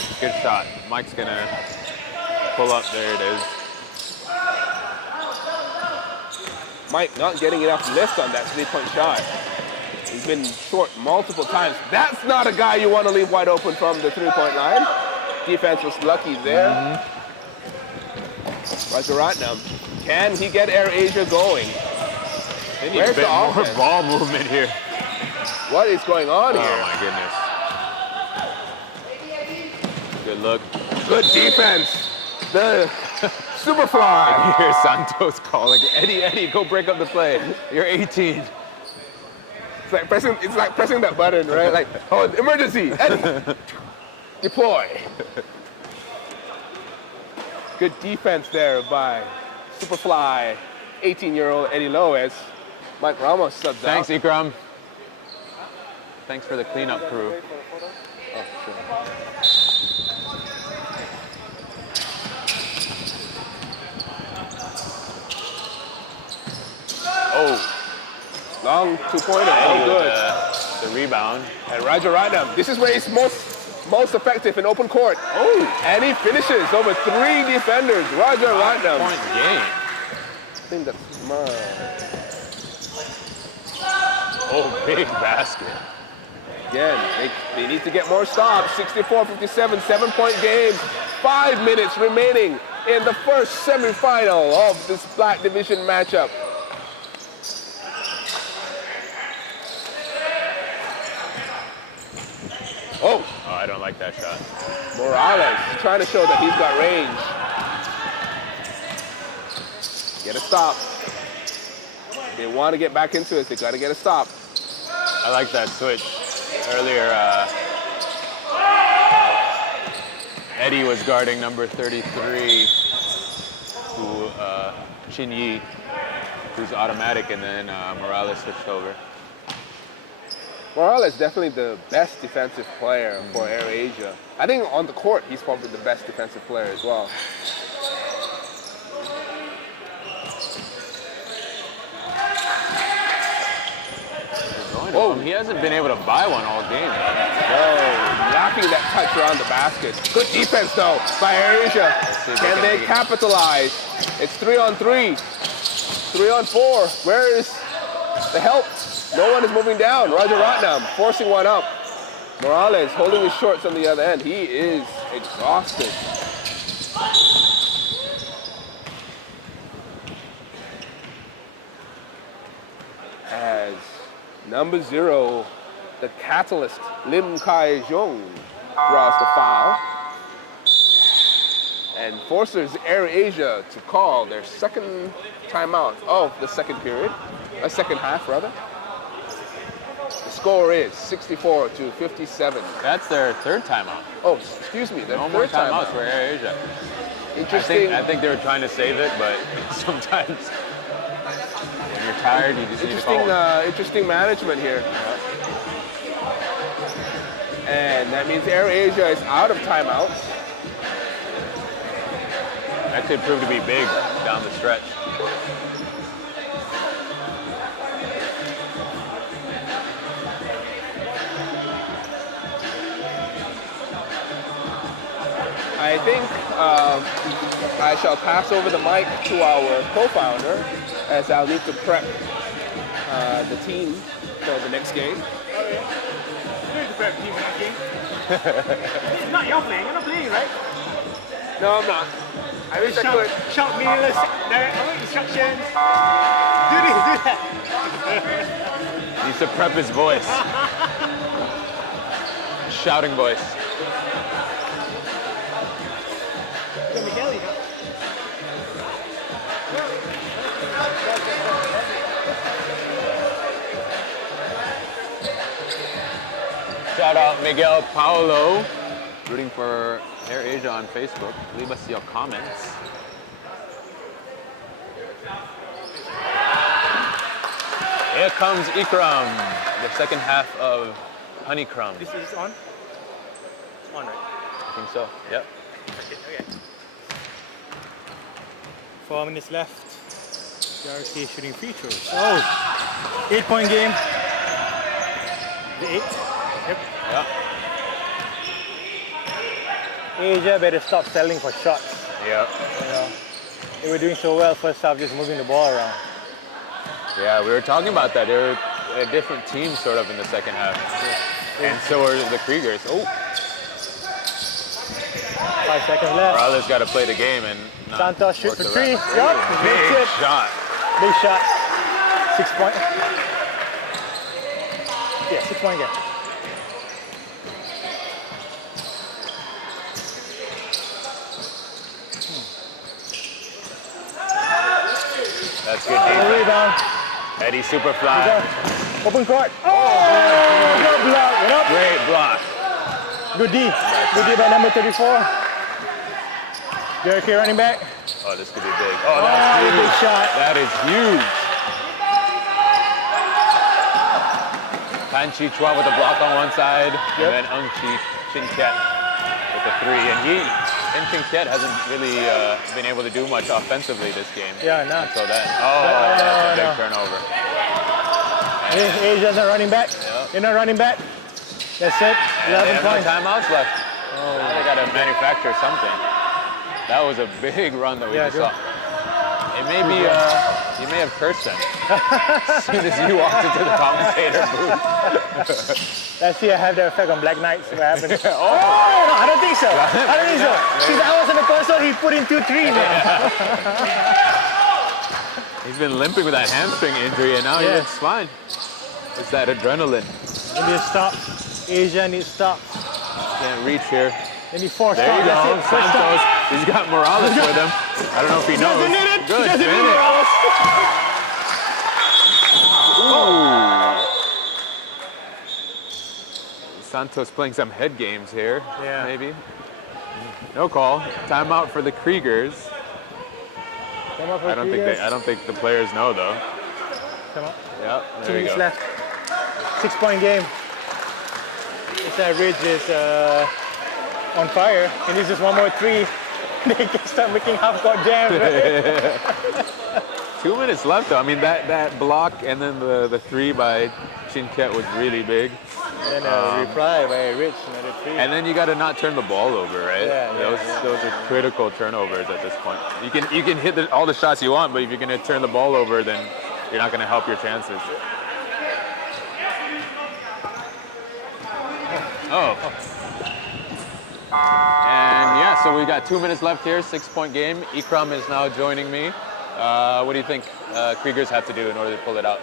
shot. Mike's gonna pull up. There it is. Mike not getting enough lift on that 3-point shot. He's been short multiple times. That's not a guy you want to leave wide open from the 3-point line. Defense was lucky there. Raja Ratnam. Can he get AirAsia going? They need Where's a bit the more offense? ball movement here. What is going on here? Oh my goodness. Good look. Good defense. The Superfly. Here's Santos calling. Eddie, go break up the play. You're 18. It's like pressing that button, right? Like, oh, emergency, Eddie. Deploy. Good defense there by Superfly, 18-year-old Eddie Lowe as Mike Ramos subs Thanks, out. Ikram. Thanks for the cleanup crew. Oh, sure. Oh, long 2-pointer, oh good. The rebound. And Raja Ratnam, this is where he's most effective in open court. Oh, and he finishes over 3 defenders. Raja Ratnam. Point game. I think that's mine. Oh, big basket. Again, they need to get more stops. 64-57, 7-point game. 5 minutes remaining in the first semifinal of this Black Division matchup. Oh, I don't like that shot. Morales trying to show that he's got range. Get a stop. They want to get back into it. They got to get a stop. I like that switch. Earlier, Eddie was guarding number 33, who Shin Yi, who's automatic, and then Morales switched over. Morales is definitely the best defensive player for AirAsia. I think on the court, he's probably the best defensive player as well. Oh, he hasn't been able to buy one all game. Oh, knocking that touch around the basket. Good defense though by AirAsia. Can they capitalize? It's 3-on-3, 3-on-4. Where is the help? No one is moving down. Roger Ratnam forcing one up. Morales holding his shorts on the other end. He is exhausted. As number 0, the catalyst, Lim Kai-jung, draws the foul and forces AirAsia to call their second timeout of the second period, second half rather. The score is 64-57. That's their third timeout. Oh, excuse me, their No more third timeout. timeouts for AirAsia. Interesting. I think they were trying to save it, but sometimes when you're tired, you just need to call. Interesting management here. And that means AirAsia is out of timeouts. That could prove to be big down the stretch. I think I shall pass over the mic to our co-founder as I'll need to prep the team for the next game. Oh, yeah. You need to prep the team for next game. It's not your playing, you're not playing, right? No, I'm not. I wish I could. Shout meaningless, direct instructions. Do this, do that. He needs to prep his voice. Shouting voice. Miguel, Shout out Miguel Paulo, rooting for AirAsia on Facebook. Leave us your comments. Here comes Ikram, the second half of Honeycomb. This is on? On, right? I think so, yep. Okay. 4 minutes left. JRK shooting free throws. Oh! 8-point game. The 8? Yep. Yeah. Asia better stop settling for shots. Yeah. You know, they were doing so well first half, just moving the ball around. Yeah, we were talking about that. They were a different team sort of in the second half. And so are the Kriegers. Oh, 5 seconds left. Morales got to play the game and not Santos shoot work for the 3. rest. Yup. Big shot. Big shot. 6-point. Yeah, 6-point game. That's good defense. Rebound. Eddie super fly. Open court. Oh, good block. What up? Great block. Good D. Good D by number 34. JRK running back. Oh, this could be big. Oh, that's huge. Big shot. That is huge. Pan Chi Chua with a block on one side, and then Ung Chi Chinket with a 3. And Chinket hasn't really been able to do much offensively this game. Yeah, not. Until then. Oh, that's a big turnover. Asia's not running back. Yep. They're not running back. That's it. And 11 they have no points. timeouts left. Oh, now they got to manufacture something. That was a big run that we just saw. It may be You may have cursed him as soon as you walked into the commentator booth. Let's see, I have that effect on Black Knights. What happened? Oh. No, I don't think so. I don't think so. Since I was on the console, he put in 2-3 now. He's been limping with that hamstring injury, and now he looks fine. It's that adrenaline. He needs stop. Asia needs stop. Can't reach here. They need 4 There stops. you go. That's it. First stop. Santos. He's got Morales with him. I don't know if he knows. Doesn't need it. Good. Doesn't need Finish. Morales. Ooh. Santos playing some head games here. Yeah. Maybe. No call. Timeout for the Kriegers. Come up for I don't think the players know though. Come on. Yep. 2 There you minutes go. left. 6-point game. This ridge is on fire. And this is one more 3. They can start making half-court jams. Right? 2 minutes left though. I mean that block and then the 3 by Chinket was really big. And then a reply by Rich, another 3. And then you got to not turn the ball over, right? Yeah, Those are critical turnovers at this point. You can hit all the shots you want, but if you're going to turn the ball over, then you're not going to help your chances. Oh. And yeah, so we got 2 minutes left here, 6-point game. Ikram is now joining me. What do you think Kriegers have to do in order to pull it out?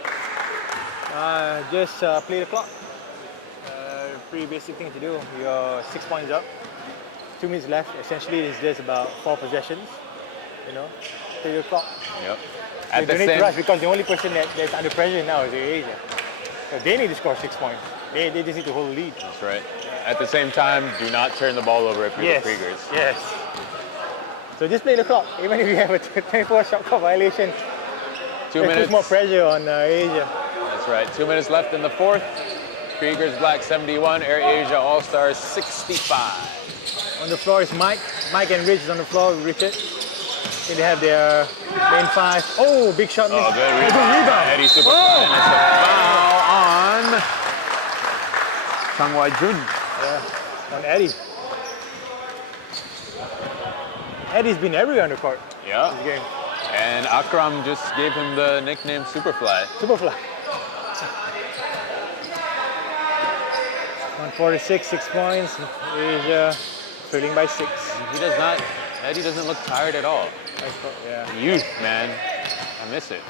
Just play the clock. Pretty basic thing to do. You're 6 points up, 2 minutes left. Essentially, it's just about 4 possessions. You know, play the clock. Yep. They don't need to rush because the only person that's under pressure now is AirAsia. So they need to score 6 points. They just need to hold the lead. That's right. At the same time, do not turn the ball over if you're the Kriegers. Yes. So just play the clock. Even if you have a 24 shot clock violation, 2 it minutes. puts more pressure on AirAsia. That's right. 2 minutes left in the fourth. Kriegers Black 71, AirAsia All-Stars 65. On the floor is Mike. Mike and Rich is on the floor with Richard. They have their main 5. Oh, big shot miss. Oh, good Good rebound. Eddie Super and it's a foul on Sang Wai Jun. Yeah, on Eddie. Eddie's been everywhere on the court Yeah. this game. And Akram just gave him the nickname Superfly. Superfly. 146, 6 points. Asia trailing by 6. Eddie doesn't look tired at all. Yeah. Youth, man. I miss it.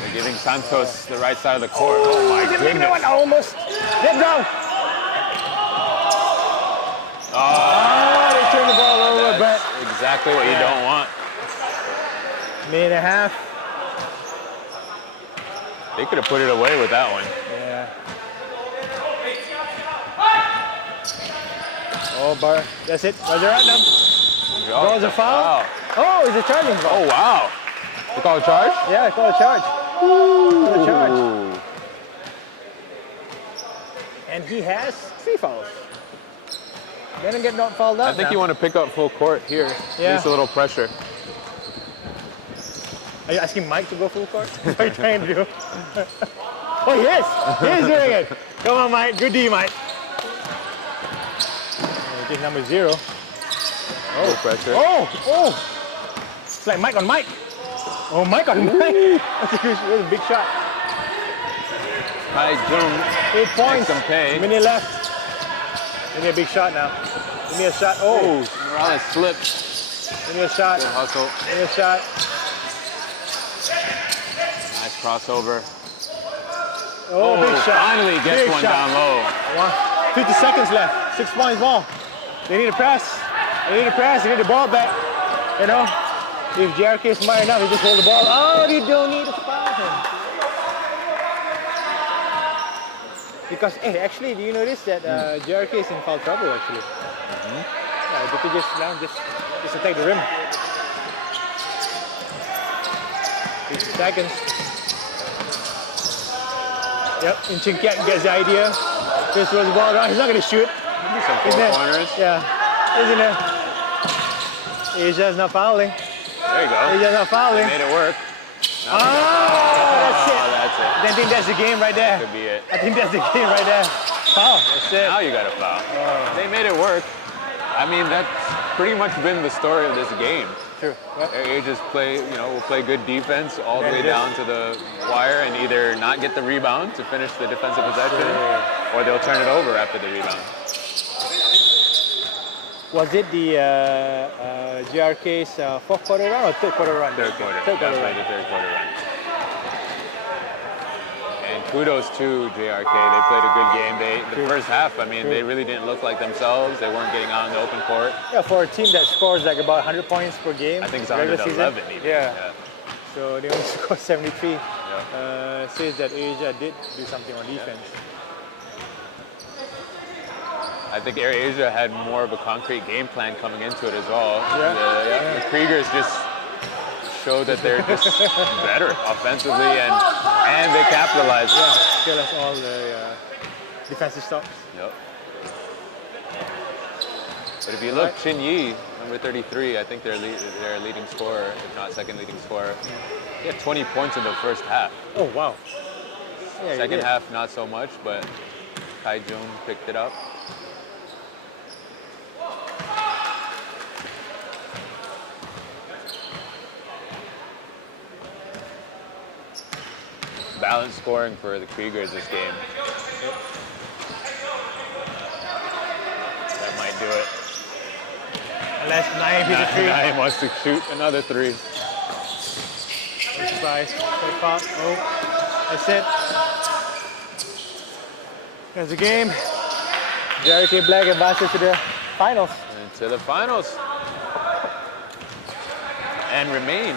They're giving Santos the right side of the court. Oh my goodness. Almost. Get down. Oh, They turned the ball over, but that's exactly what you don't want. minute and a half. They could have put it away with that one. Yeah. Oh, bar. That's it. Was there now? Draws a foul. Oh, it's a charging foul. Oh, wow. They call a charge? Yeah, call a charge. Call a charge. Ooh. And he has 3 fouls. Didn't get not fouled out. I think you want to pick up full court here. Yeah. Needs a little pressure. Are you asking Mike to go full court? What are you trying to do? Oh, yes. He's doing it. Come on, Mike. Good D, Mike. It is number 0. Oh, pressure. Oh. It's like Mike on Mike. Oh, Mike on Mike. That's a big shot. Hi, Jung. 8 points. Some pay. Minute left. Give me a big shot now. Give me a shot. Oh. Morales slipped. Give me a shot. Good hustle. Give me a shot. Nice crossover. Oh, big shot. Finally gets Big one shot. down low. 50 seconds left. 6 points ball. They need to press. They need to press. They need the ball back. You know, if JRK is smart enough, he just hold the ball. Oh, you don't need to foul him. Because, hey, actually, do you notice that JRK is in foul trouble, actually? Yeah, they could just attack the rim. 50 seconds. Yep, and Chinkiat gets the idea. Just throws the ball around. He's not going to shoot. Some four-pointers. Yeah, isn't it? Asia's not fouling. There you go. Asia's not fouling. Made it work. Oh, that's it. That's it. I think that's the game right there. Could be it. I think that's the game right there. Foul. That's it. Now you got a foul. They made it work. I mean, that's pretty much been the story of this game. True. Yep. AirAsia's will play good defense all the Yeah, way it is. down to the wire and either not get the rebound to finish the defensive possession, Yeah. or they'll turn it over after the rebound. Was it the GRK's fourth quarter run or third quarter run? Third quarter. Third quarter Definitely run. the third quarter run. And kudos to JRK. They played a good game. The first half, they really didn't look like themselves. They weren't getting out in the open court. Yeah, for a team that scores like about 100 points per game. I think it's regular 111 season. even. Yeah. So they only scored 73. Yeah. Says that AirAsia did do something on defense. I think AirAsia had more of a concrete game plan coming into it as well. Yeah. The Kriegers just showed that they're just better offensively and they capitalized. Yeah, kill us all the defensive stops. Yep. But if you look, Chin Yi, number 33, I think they're leading scorer, if not second leading scorer. He had 20 points in the first half. Oh, wow. Yeah, Second half, not so much, but Kai Jun picked it up. Balanced scoring for the Kriegers this game. That might do it. Unless Naeem hits a three. Naeem wants to shoot another three. No surprise. Good foul. Oh, that's it. That's the game. JRK Black advances to the finals. Into the finals. And remain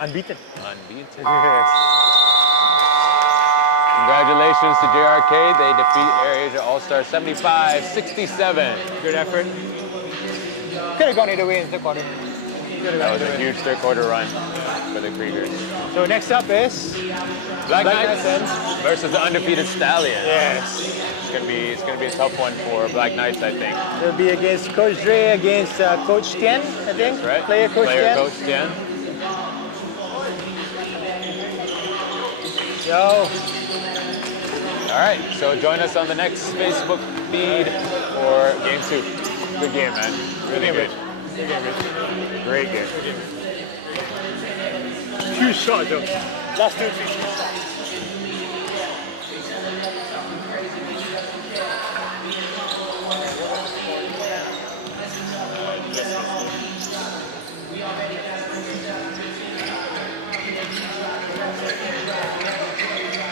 Unbeaten. unbeaten. Congratulations to JRK. They defeat AirAsia All-Star 75-67. Good effort. Could have gone either way in the third quarter. That was a huge third quarter run for the Kriegers. So next up is Black Knights. Knights versus the undefeated Stallions. Yes. It's gonna be a tough one for Black Knights, I think. It'll be against Coach Dre against Coach Tien, I think. Right? Player Coach Tien. Coach Tien. Yo. All right, so join us on the next Facebook feed for Game 2. Good game, man. Really good. Great game. Huge shot, though. Last two, 3 shots.